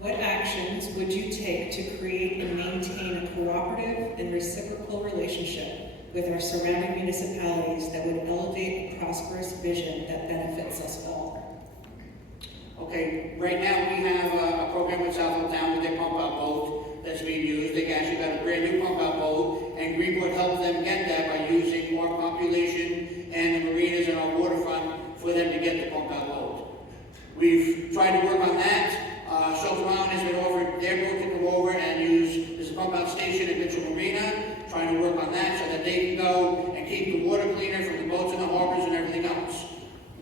What actions would you take to create and maintain a cooperative and reciprocal relationship with our surrounding municipalities that would elevate a prosperous vision that benefits us all? Okay, right now we have a program with Southfield Town with their pump out boat that's being used. They actually got a brand new pump out boat, and Greenport helped them get that by using more population and the marinas and our waterfront for them to get the pump out boat. We've tried to work on that. Shelter Island has been offered their boat to come over and use this pump out station at Mitchell Marina, trying to work on that so that they can go and keep the water cleaner from the boats in the harbors and everything else.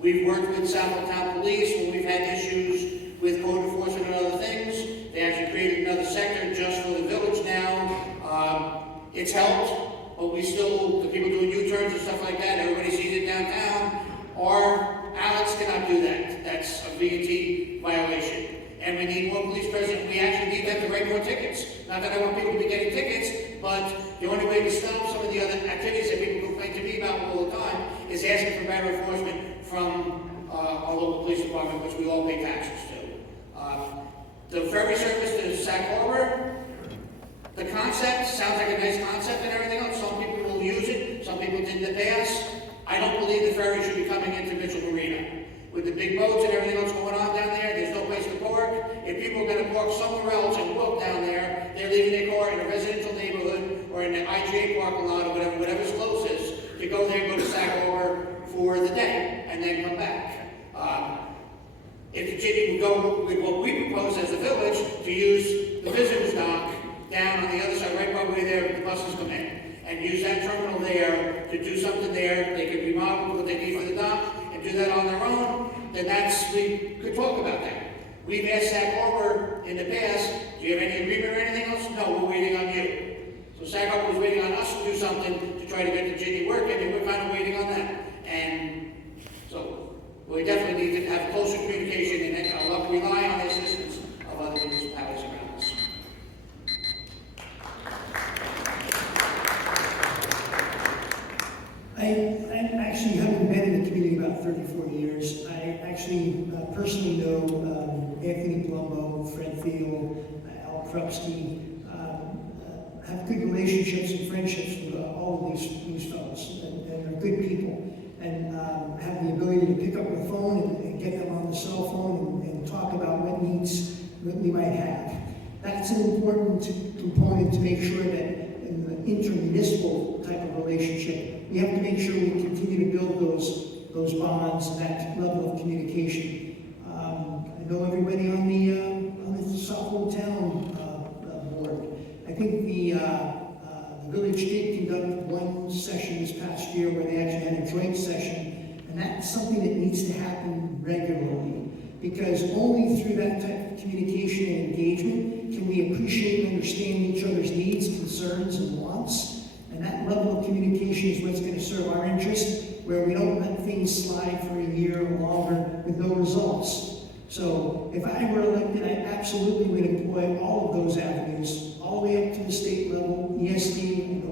We've worked with Southfield Town Police when we've had issues with code enforcement and other things. They actually created another sector just for the village now. It's helped, but we still, the people doing U-turns and stuff like that, everybody sees it downtown. Our Alex cannot do that. That's a VAT violation. And we need more police present. We actually need them to write more tickets. Not that I want people to be getting tickets, but the only way to stop some of the other activities that people complain to me about all the time is asking for better enforcement from our local police department, which we all pay taxes to. The ferry service to Sag Harbor, the concept sounds like a nice concept and everything else. Some people will use it, some people did in the past. I don't believe the ferry should be coming into Mitchell Marina. With the big boats and everything else going on down there, there's no place to park. If people are going to park somewhere else and walk down there, they're leaving their car in a residential neighborhood or in the IGA parking lot or whatever's closest, to go there and go to Sag Harbor for the day and then come back. If the city would go with what we propose as a village to use the visitors dock down on the other side, right by where the buses come in, and use that terminal there to do something there, they could remodel what they need for the dock, do that on their own, then we could talk about that. We've asked Sag Harbor in the past, do you have any agreement or anything else? No, we're waiting on you. So Sag Harbor was waiting on us to do something to try to get the Ginny working, and we're kind of waiting on that. And so we definitely need to have closer communication and rely on the assistance of other municipalities around us. I actually haven't been in the community about 34 years. I actually personally know Anthony Palumbo, Fred Thiel, Al Krupski, have good relationships and friendships with all of these fellows, and they're good people, and have the ability to pick up the phone and get them on the cell phone and talk about what needs that we might have. That's an important component to make sure that in the intermunicipal type of relationship, we have to make sure we continue to build those bonds and that level of communication. I know everybody on the Southwold Town board. I think the village did conduct one session this past year where they actually had a joint session, and that's something that needs to happen regularly, because only through that type of communication and engagement can we appreciate and understand each other's needs, concerns, and wants. And that level of communication is what's going to serve our interest, where we don't let things slide for a year or longer with no results. So if I were elected, I absolutely would employ all of those avenues, all the way up to the state level, ESD,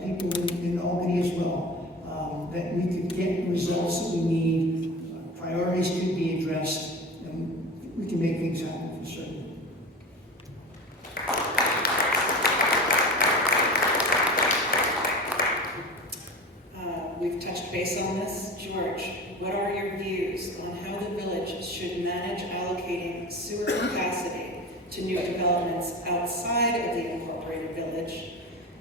people in Albany as well, that we could get results that we need, priorities could be addressed, and we can make things happen for certain. We've touched base on this. George, what are your views on how the village should manage allocating sewer capacity to new developments outside of the incorporated village?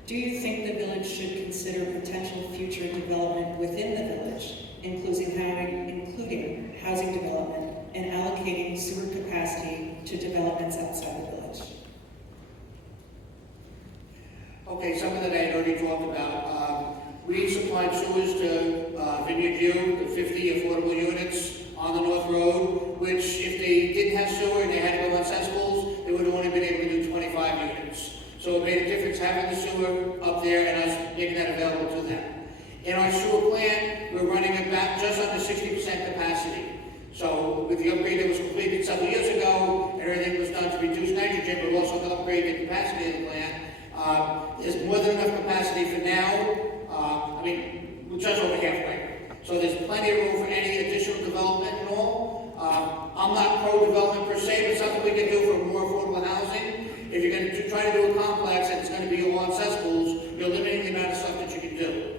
Do you think the village should consider potential future development within the village, including housing development, and allocating sewer capacity to developments outside the village? Okay, something that I had already talked about. We supplied sewers to Vineyard View, the 50 affordable units on the North Road, which if they didn't have sewer and they had to go on cesspools, they would have only been able to do 25 units. So it made a difference having the sewer up there and us making that available to them. In our sewer plant, we're running about just under 60% capacity. So with the upgrade that was completed several years ago, and everything was done to reduce nitrogen, but also to upgrade the capacity of the plant, there's more than enough capacity for now. We're just over halfway. So there's plenty of room for any additional development and all. I'm not pro-development per se, but something we can do for more affordable housing. If you're going to try to do a complex and it's going to be along cesspools, you're limiting the amount of stuff that you can do.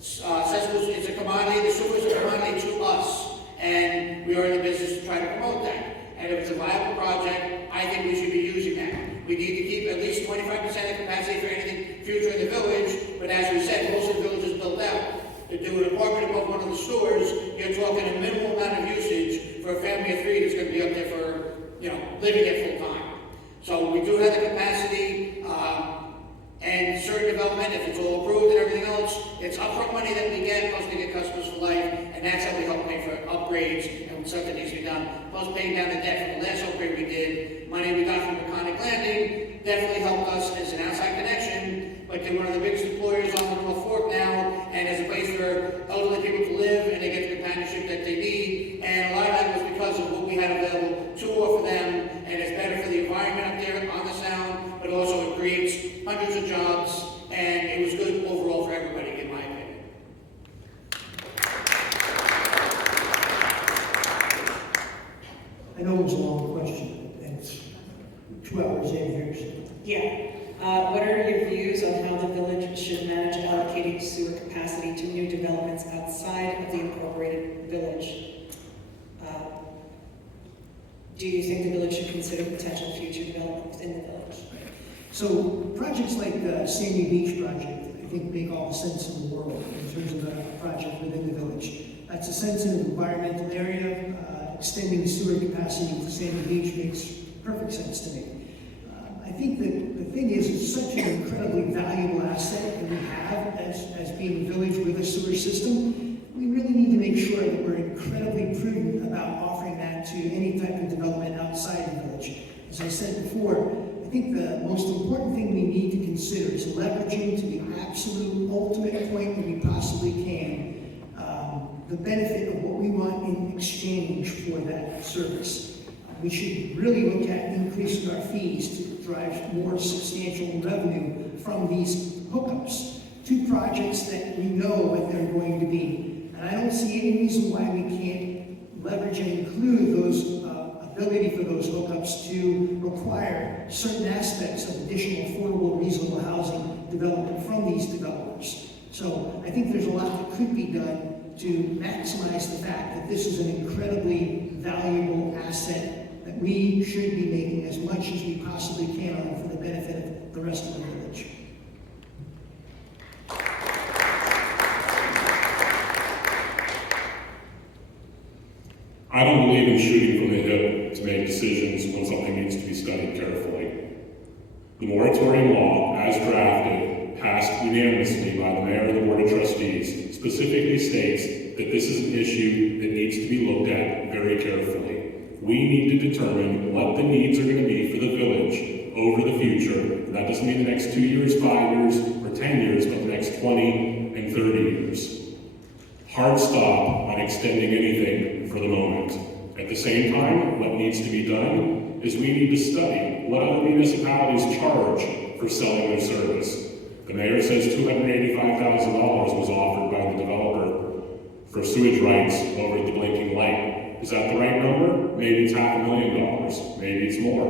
Cesspools is a commodity, the sewer is a commodity to us, and we are in the business to try to promote that. And if it's a viable project, I think we should be using that. We need to keep at least 25% of capacity for anything future in the village, but as we said, most of the village is built out. To do an apartment above one of the stores, you're talking a minimal amount of usage for a family of 3 that's going to be up there for, living there full time. So we do have the capacity, and certain development, if it's all approved and everything else, it's upfront money that we get, plus we get customers for life, and that's how we help pay for upgrades and something needs to be done. Plus paying down the debt from the last upgrade we did, money we got from Mechanic Landing definitely helped us as an outside connection, but they're one of the biggest employers on the North Fork now, and as a place for elderly people to live, and they get the companionship that they need, and a lot of that was because of what we had available to offer them, and it's better for the environment up there on the sound, but also it creates hundreds of jobs, and it was good overall for everybody, in my opinion. I know it was a long question, and it's 2 hours in here, so. Yeah. What are your views on how the village should manage allocating sewer capacity to new developments outside of the incorporated village? Do you think the village should consider potential future developments in the village? So projects like the Sandy Beach project, I think make all the sense in the world in terms of a project within the village. That's a sensitive environmental area. Extending sewer capacity to Sandy Beach makes perfect sense to me. I think that the thing is, it's such an incredibly valuable asset that we have as being a village with a sewer system. We really need to make sure that we're incredibly prudent about offering that to any type of development outside the village. As I said before, I think the most important thing we need to consider is leveraging to the absolute ultimate point that we possibly can the benefit of what we want in exchange for that service. We should really look at increasing our fees to drive more substantial revenue from these hookups to projects that we know what they're going to be. And I don't see any reason why we can't leverage and include those ability for those hookups to require certain aspects of additional affordable, reasonable housing development from these developers. So I think there's a lot that could be done to maximize the fact that this is an incredibly valuable asset that we should be making as much as we possibly can on for the benefit of the rest of the village. I don't believe in shooting from the hip to make decisions when something needs to be studied carefully. The moratorium law, as drafted, passed unanimously by the mayor and the board of trustees, specifically states that this is an issue that needs to be looked at very carefully. We need to determine what the needs are going to be for the village over the future. And that doesn't mean the next 2 years, 5 years, or 10 years, but the next 20 and 30 years. Hard stop on extending anything for the moment. At the same time, what needs to be done is we need to study what other municipalities charge for selling their service. The mayor says $285,000 was offered by the developer for sewage rights over at the blinking light. Is that the right number? Maybe it's $500,000, maybe it's more.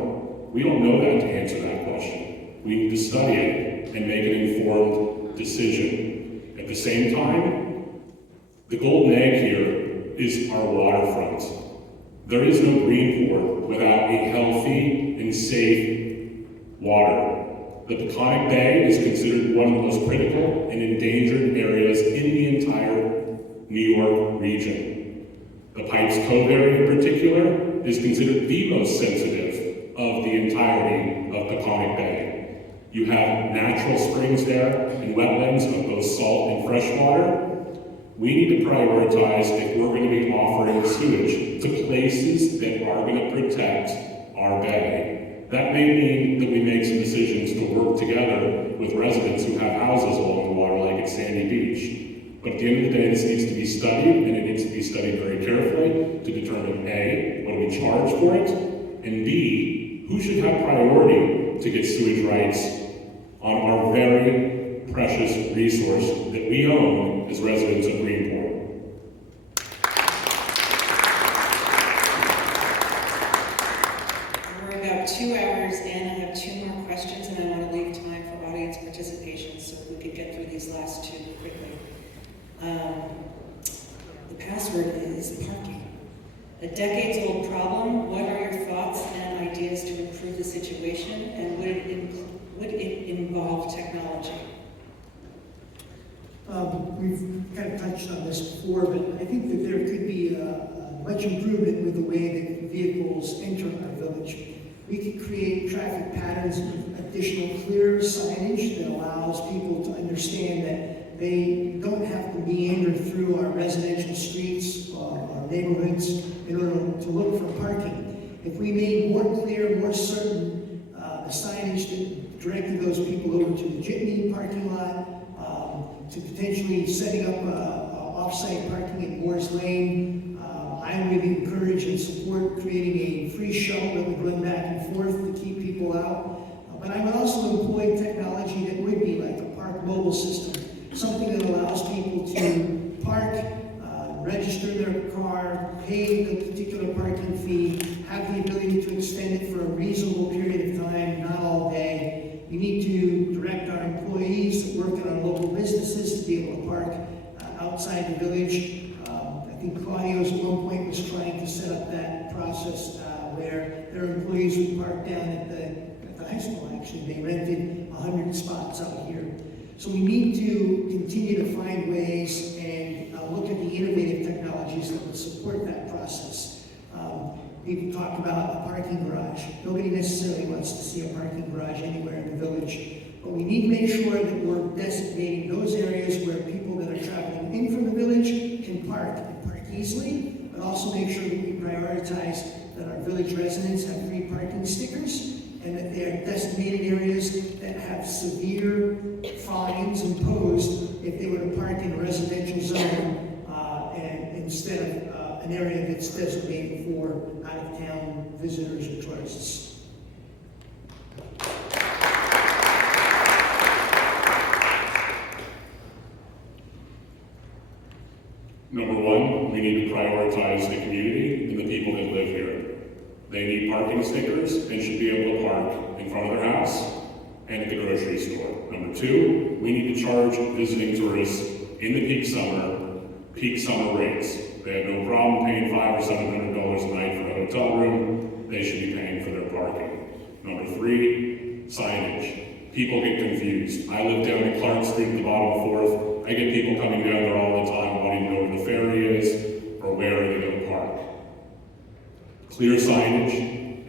We don't know that to answer that question. We need to study it and make an informed decision. At the same time, the golden egg here is our waterfront. There is no Greenport without a healthy and safe water. The Peconic Bay is considered one of the most critical and endangered areas in the entire New York region. The Pipes Cove area in particular is considered the most sensitive of the entirety of Peconic Bay. You have natural springs there and wetlands of both salt and fresh water. We need to prioritize if we're going to be offering sewage to places that are going to protect our bay. That may mean that we make some decisions to work together with residents who have houses along the water, like at Sandy Beach. But at the end of the day, this needs to be studied, and it needs to be studied very carefully to determine A, what do we charge for it, and B, who should have priority to get sewage rights on our very precious resource that we own as residents of Greenport. We're about 2 hours in. I have 2 more questions, and I want to leave time for audience participation, so we could get through these last 2 quickly. The password is parking. A decades-old problem. What are your thoughts and ideas to improve the situation, and would it involve technology? We've kind of touched on this before, but I think that there could be much improvement with the way that vehicles enter our village. We could create traffic patterns with additional clear signage that allows people to understand that they don't have to meander through our residential streets or our neighborhoods in order to look for parking. If we made more clear, more certain the signage that directed those people over to the Jitney parking lot, to potentially setting up off-site parking at Moore's Lane. I would encourage and support creating a free shuttle that would run back and forth to keep people out. But I would also employ technology that would be like a park mobile system, something that allows people to park, register their car, pay the particular parking fee, have the ability to extend it for a reasonable period of time, not all day. We need to direct our employees that work in our local businesses to be able to park outside the village. I think Claudio's at one point was trying to set up that process where their employees would park down at the high school. Actually, they rented 100 spots out here. So we need to continue to find ways and look at the innovative technologies that would support that process. People talk about a parking garage. Nobody necessarily wants to see a parking garage anywhere in the village. But we need to make sure that we're designating those areas where people that are traveling in from the village can park and park easily, but also make sure that we prioritize that our village residents have free parking stickers and that they are designated areas that have severe fines imposed if they were to park in a residential zone and instead of an area that's designated for out-of-town visitors or tourists. Number one, we need to prioritize the community and the people that live here. They need parking stickers and should be able to park in front of their house and at the grocery store. Number two, we need to charge visiting tourists in the peak summer rates. They have no problem paying $500 or $700 a night for a hotel room. They should be paying for their parking. Number three, signage. People get confused. I live down at Clark Street at the bottom of 4th. I get people coming down there all the time wanting to know where the ferry is or where they're going to park. Clear signage.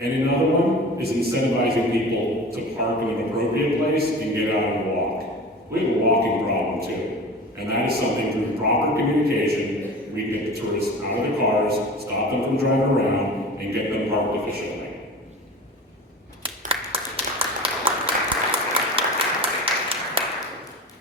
And another one is incentivizing people to park in an appropriate place and get out and walk. We have a walking problem too. And that is something through proper communication, we get the tourists out of the cars, stop them from driving around, and get them parked efficiently.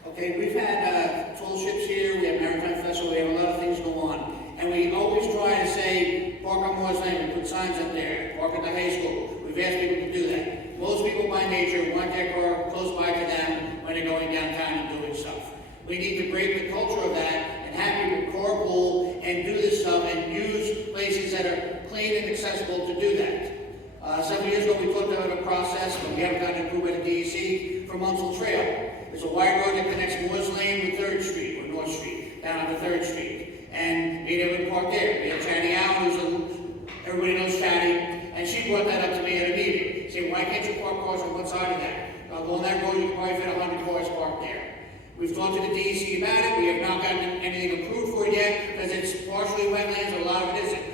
Okay, we've had toll ships here, we have Maritime Festival, we have a lot of things go on. And we always try to say, park on Moore's Lane, we put signs up there, park at the high school. We've asked people to do that. Most people by nature want their car close by to them when they're going downtown and doing stuff. We need to break the culture of that and have people carpool and do this stuff and use places that are clean and accessible to do that. Several years ago, we talked about a process, but we haven't gotten approved by the DEC for Munsell Trail. It's a wide road that connects Moore's Lane with 3rd Street, or North Street, down to 3rd Street. And being able to park there. We have Channy Allen, everybody knows Channy, and she brought that up to me at a meeting. Saying, why can't you park cars on one side of that? Along that road, you can probably fit 100 cars parked there. We've talked to the DEC about it. We have not gotten anything approved for it yet, because it's partially wetlands, a lot of it isn't.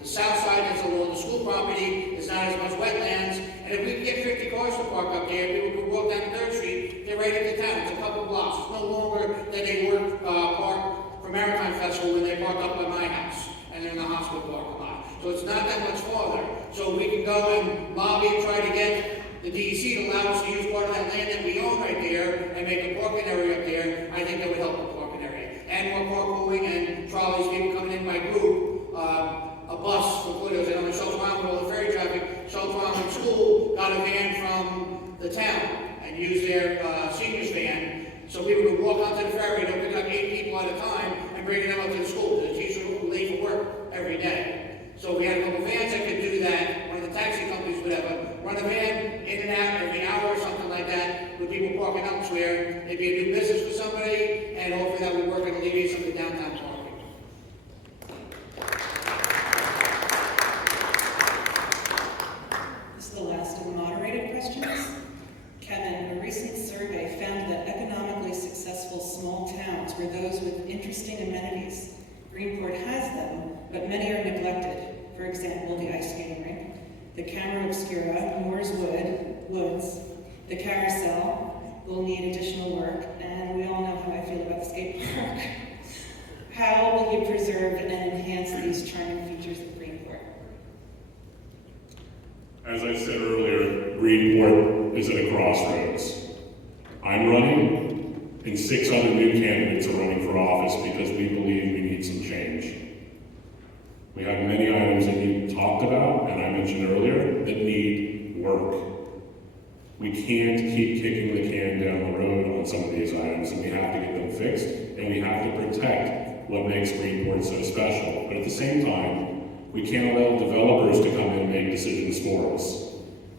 The south side that's along the school property is not as much wetlands, and if we can get 50 cars to park up there, people could walk down 3rd Street, get right into town. It's a couple blocks. It's no longer that they work park for Maritime Festival when they park up by my house, and they're in the hospital parking lot. So it's not that much farther. So we can go and lobby and try to get the DEC to allow us to use part of that land that we own right there and make a parking area up there. I think that would help the parking area. And more carpooling and trolleys, people coming in by group. A bus for widows. I know in Shelter Island with all the ferry traffic, Shelter Island School got a van from the town and used their seniors van. So people could walk onto the ferry, they'll pick up 8 people at a time and bring them up to the school. The teachers were late for work every day. So we had a couple vans that could do that. One of the taxi companies would run a van in and out every hour or something like that with people parking elsewhere. It'd be a new business for somebody, and hopefully that would work and alleviate some of the downtown parking. This is the last of the moderated questions. Kevin, a recent survey found that economically successful small towns were those with interesting amenities. Greenport has them, but many are neglected. For example, the ice skating rink, the Camera Obscura, Moore's Woods, the Carousel will need additional work, and we all know how I feel about the skate park. How will you preserve and enhance these charming features of Greenport? As I said earlier, Greenport is at a crossroads. I'm running, and 6 other new candidates are running for office because we believe we need some change. We have many items that you talked about, and I mentioned earlier, that need work. We can't keep kicking the can down the road on some of these items, and we have to get them fixed, and we have to protect what makes Greenport so special. But at the same time, we can't allow developers to come in and make decisions for us.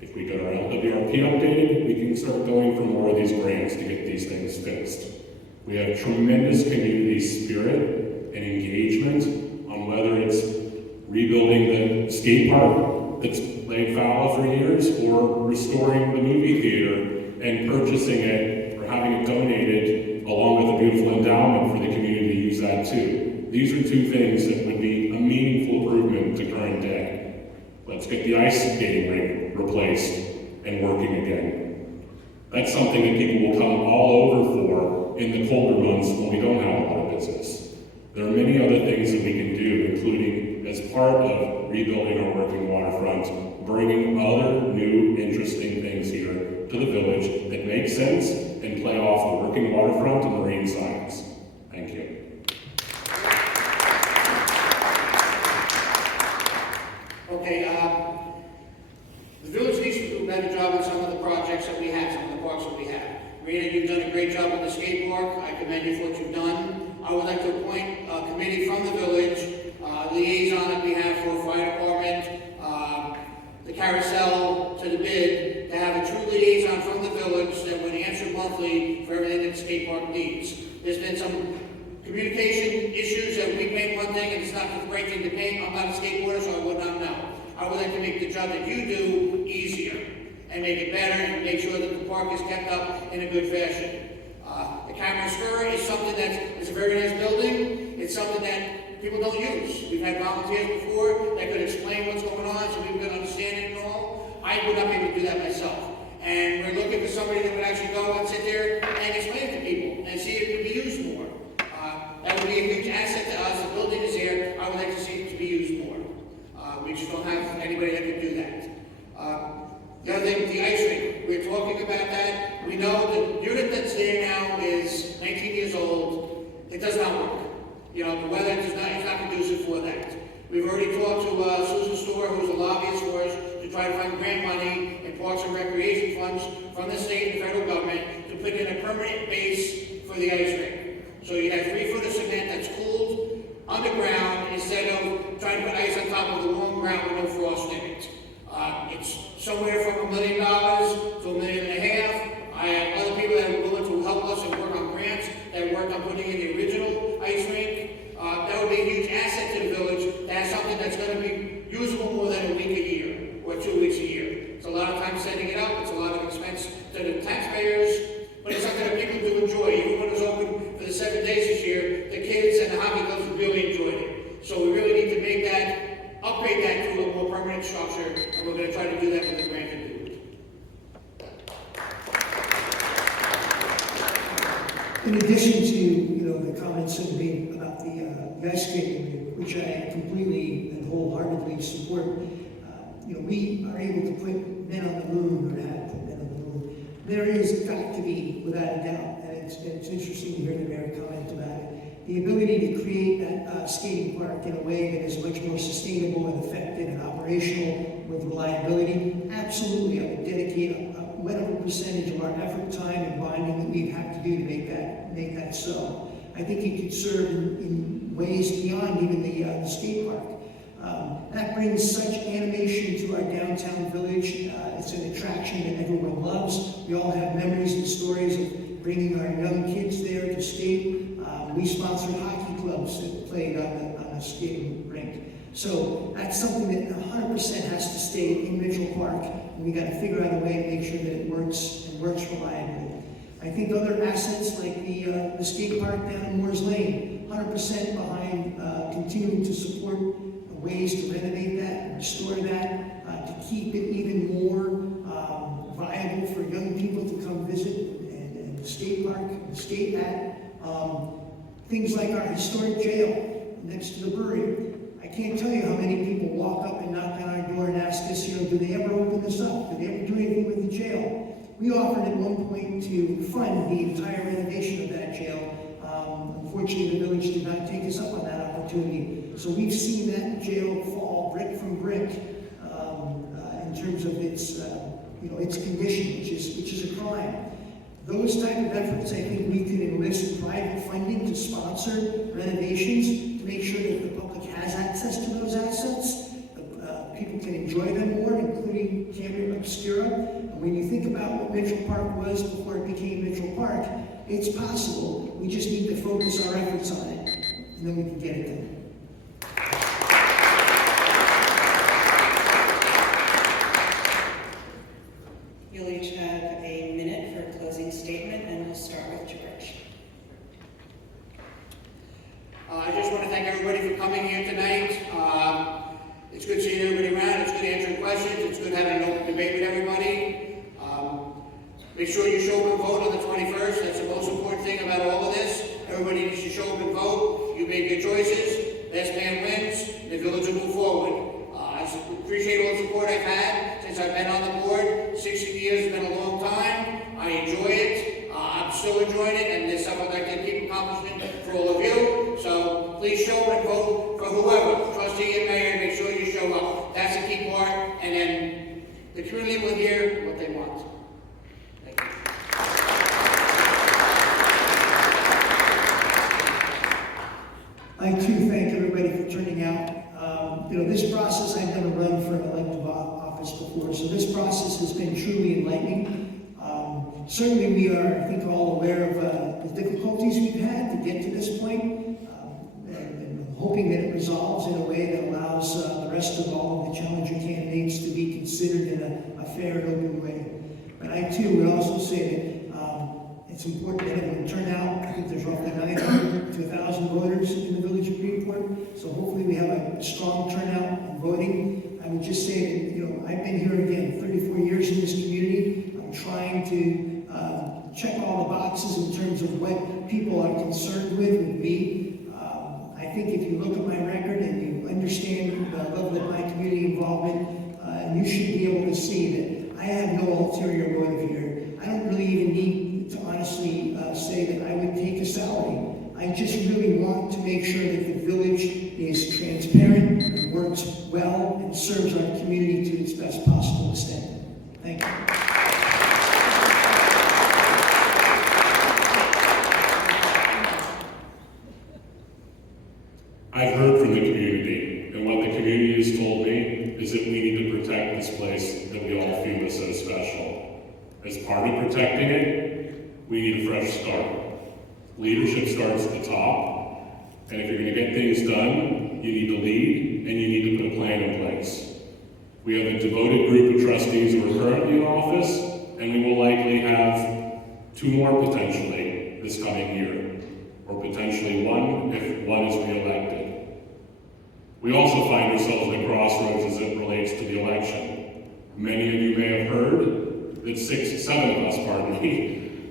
If we get our LWRP updated, we can start going for more of these grants to get these things fixed. We have tremendous community spirit and engagement on whether it's rebuilding the skate park that's laid fallow for years, or restoring the movie theater and purchasing it or having it donated along with a beautiful endowment for the community to use that too. These are 2 things that would be a meaningful improvement to current day. Let's get the ice skating rink replaced and working again. That's something that people will come all over for in the colder months when we don't have a lot of business. There are many other things that we can do, including as part of rebuilding our working waterfront, bringing other new interesting things here to the village that make sense and play off the working waterfront and marine science. Thank you. Okay, the village needs to do a better job on some of the projects that we have, some of the parks that we have. Rita, you've done a great job with the skate park. I commend you for what you've done. I would like to appoint a committee from the village, liaison that we have for fire department, the carousel to the bid, to have a true liaison from the village that would answer monthly for everything that the skate park needs. There's been some communication issues that we paint one thing and it's not the right thing to paint. I'm not a skateboarder, so I would not know. I would like to make the job that you do easier and make it better and make sure that the park is kept up in a good fashion. The Camera Stir is something that is a very nice building. It's something that people don't use. We've had volunteers before that could explain what's going on so people could understand it and all. I would not be able to do that myself. And we're looking for somebody that would actually go and sit there and explain it to people and see if it could be used more. That would be a huge asset to us. The building is there. I would like to see it to be used more. We just don't have anybody that can do that. The other thing, the ice rink. We're talking about that. We know the unit that's there now is 19 years old. It does not work. You know, the weather is not conducive for that. We've already talked to Susan Storr, who's a lobbyist for us, to try to find grant money and parks and recreation funds from the state and federal government to put in a permanent base for the ice rink. So you have 3 foot of cement that's cooled underground instead of trying to put ice on top of the warm ground with no frost in it. It's somewhere from $1 million to $1.5 million. I have other people that are willing to help us and work on grants that worked on putting in the original ice rink. That would be a huge asset to the village to have something that's going to be usable more than a week a year or 2 weeks a year. It's a lot of time setting it up. It's a lot of expense to the taxpayers, but it's something that people do enjoy. Even when it was open for the 7 days this year, the kids and the hockey clubs really enjoyed it. So we really need to make that, upgrade that to a more permanent structure, and we're going to try to do that with the grant and do it. In addition to, the comments that were made about the ice skating, which I completely and wholeheartedly support, we are able to put men on the moon, or have put men on the moon. There is got to be, without a doubt, and it's interesting to hear the mayor comment about it, the ability to create that skating park in a way that is much more sustainable and effective and operational with reliability. Absolutely, I would dedicate whatever percentage of our effort, time, and bonding that we have to do to make that so. I think it could serve in ways beyond even the skate park. That brings such animation to our downtown village. It's an attraction that everyone loves. We all have memories and stories of bringing our young kids there to skate. We sponsored hockey clubs that played on a skating rink. So that's something that 100% has to stay in Mitchell Park, and we got to figure out a way to make sure that it works and works reliably. I think other assets like the skate park down in Moore's Lane, 100% behind continuing to support ways to renovate that and restore that, to keep it even more viable for young people to come visit and the skate park and skate at. Things like our historic jail next to the brewery. I can't tell you how many people walk up and knock on our door and ask us, do they ever open this up? Do they ever do anything with the jail? We offered at one point to fund the entire renovation of that jail. Unfortunately, the village did not take us up on that opportunity. So we've seen that jail fall brick from brick in terms of its condition, which is a crime. Those type of efforts, I think we could enlist private funding to sponsor renovations to make sure that the public has access to those assets. People can enjoy them more, including Cambria Obscura. And when you think about what Mitchell Park was before it became Mitchell Park, it's possible. We just need to focus our efforts on it, and then we can get it done. You'll each have a minute for a closing statement, and we'll start with George. I just want to thank everybody for coming here tonight. It's good seeing everybody around. It's good answering questions. It's good having an open debate with everybody. Make sure you show up and vote on the 21st. That's the most important thing about all of this. Everybody needs to show up and vote. You make your choices. Best man wins. The village will move forward. also join it, and there's some I'd like to keep accomplishment for all of you. So please show up and vote for whoever, trustee and mayor, make sure you show up. That's the key part, and then the community will hear what they want. Thank you. I too thank everybody for turning out. This process, I've never run for an elected office before, so this process has been truly enlightening. Certainly we are, I think, all aware of the difficulties we've had to get to this point, and hoping that it resolves in a way that allows the rest of all of the challenger candidates to be considered in a fair and open way. But I too would also say that it's important that everyone turn out. I think there's roughly 900 to 1,000 voters in the village of Greenport, so hopefully we have a strong turnout in voting. I would just say that, I've been here again 34 years in this community. I'm trying to check all the boxes in terms of what people are concerned with me. I think if you look at my record and you understand the level of my community involvement, you should be able to see that I have no ulterior motive here. I don't really even need to honestly say that I would take a salary. I just really want to make sure that the village is transparent, and works well, and serves our community to its best possible extent. Thank you. I've heard from the community, and what the community has told me is that we need to protect this place that we all feel is so special. As part of protecting it, we need a fresh start. Leadership starts at the top, and if you're going to get things done, you need to lead, and you need to put a plan in place. We have a devoted group of trustees who are currently in office, and we will likely have 2 more potentially this coming year, or potentially 1 if 1 is re-elected. We also find ourselves at a crossroads as it relates to the election. Many of you may have heard that 7 of us,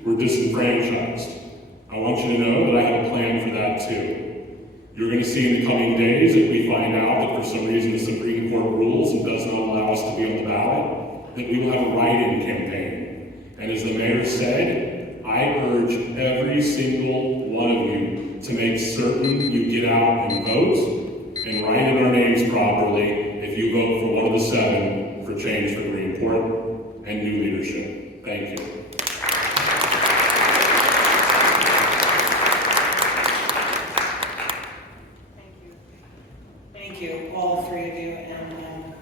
were disenfranchised. I want you to know that I have a plan for that too. You're going to see in the coming days if we find out that for some reason the Supreme Court rules and does not allow us to be on the ballot, that we will have a write-in campaign. And as the mayor said, I urge every single one of you to make certain you get out and vote and write in our names properly if you vote for one of the 7 for change for Greenport and new leadership. Thank you. Thank you, all 3 of you, and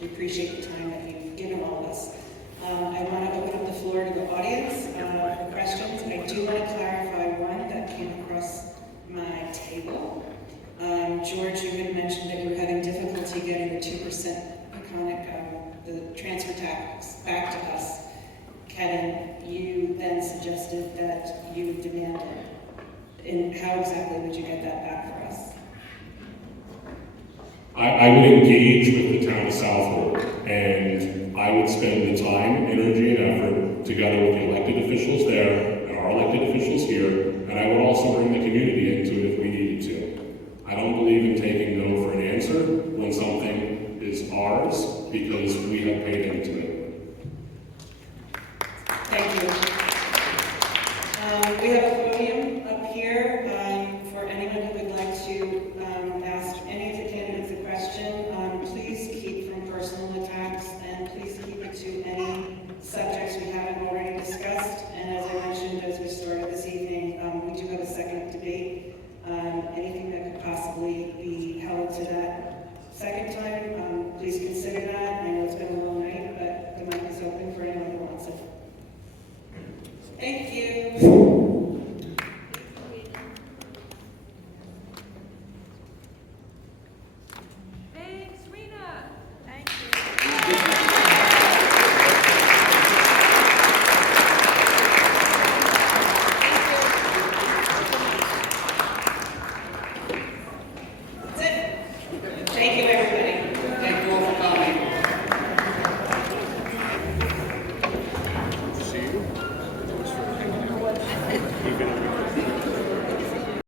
we appreciate the time that you've given all of us. I want to open up the floor to the audience for questions. I do want to clarify one that came across my table. George, you had mentioned that you were having difficulty getting the 2% the transfer tax back to us. Kevin, you then suggested that you would demand it. And how exactly would you get that back for us? I would engage with the town of Southwold, and I would spend the time, energy, and effort together with the elected officials there and our elected officials here, and I would also bring the community into it if we needed to. I don't believe in taking no for an answer when something is ours because we have paid into it. Thank you. We have a podium up here for anyone who would like to ask any of the candidates a question. Please keep from personal attacks, and please keep it to any subjects we haven't already discussed. And as I mentioned as we started this evening, we do have a second debate. Anything that could possibly be held to that second time, please consider that. I know it's been a long night, but the mic is open for anyone who wants it. Thank you. Thanks, Rena. Thank you. That's it. Thank you, everyone.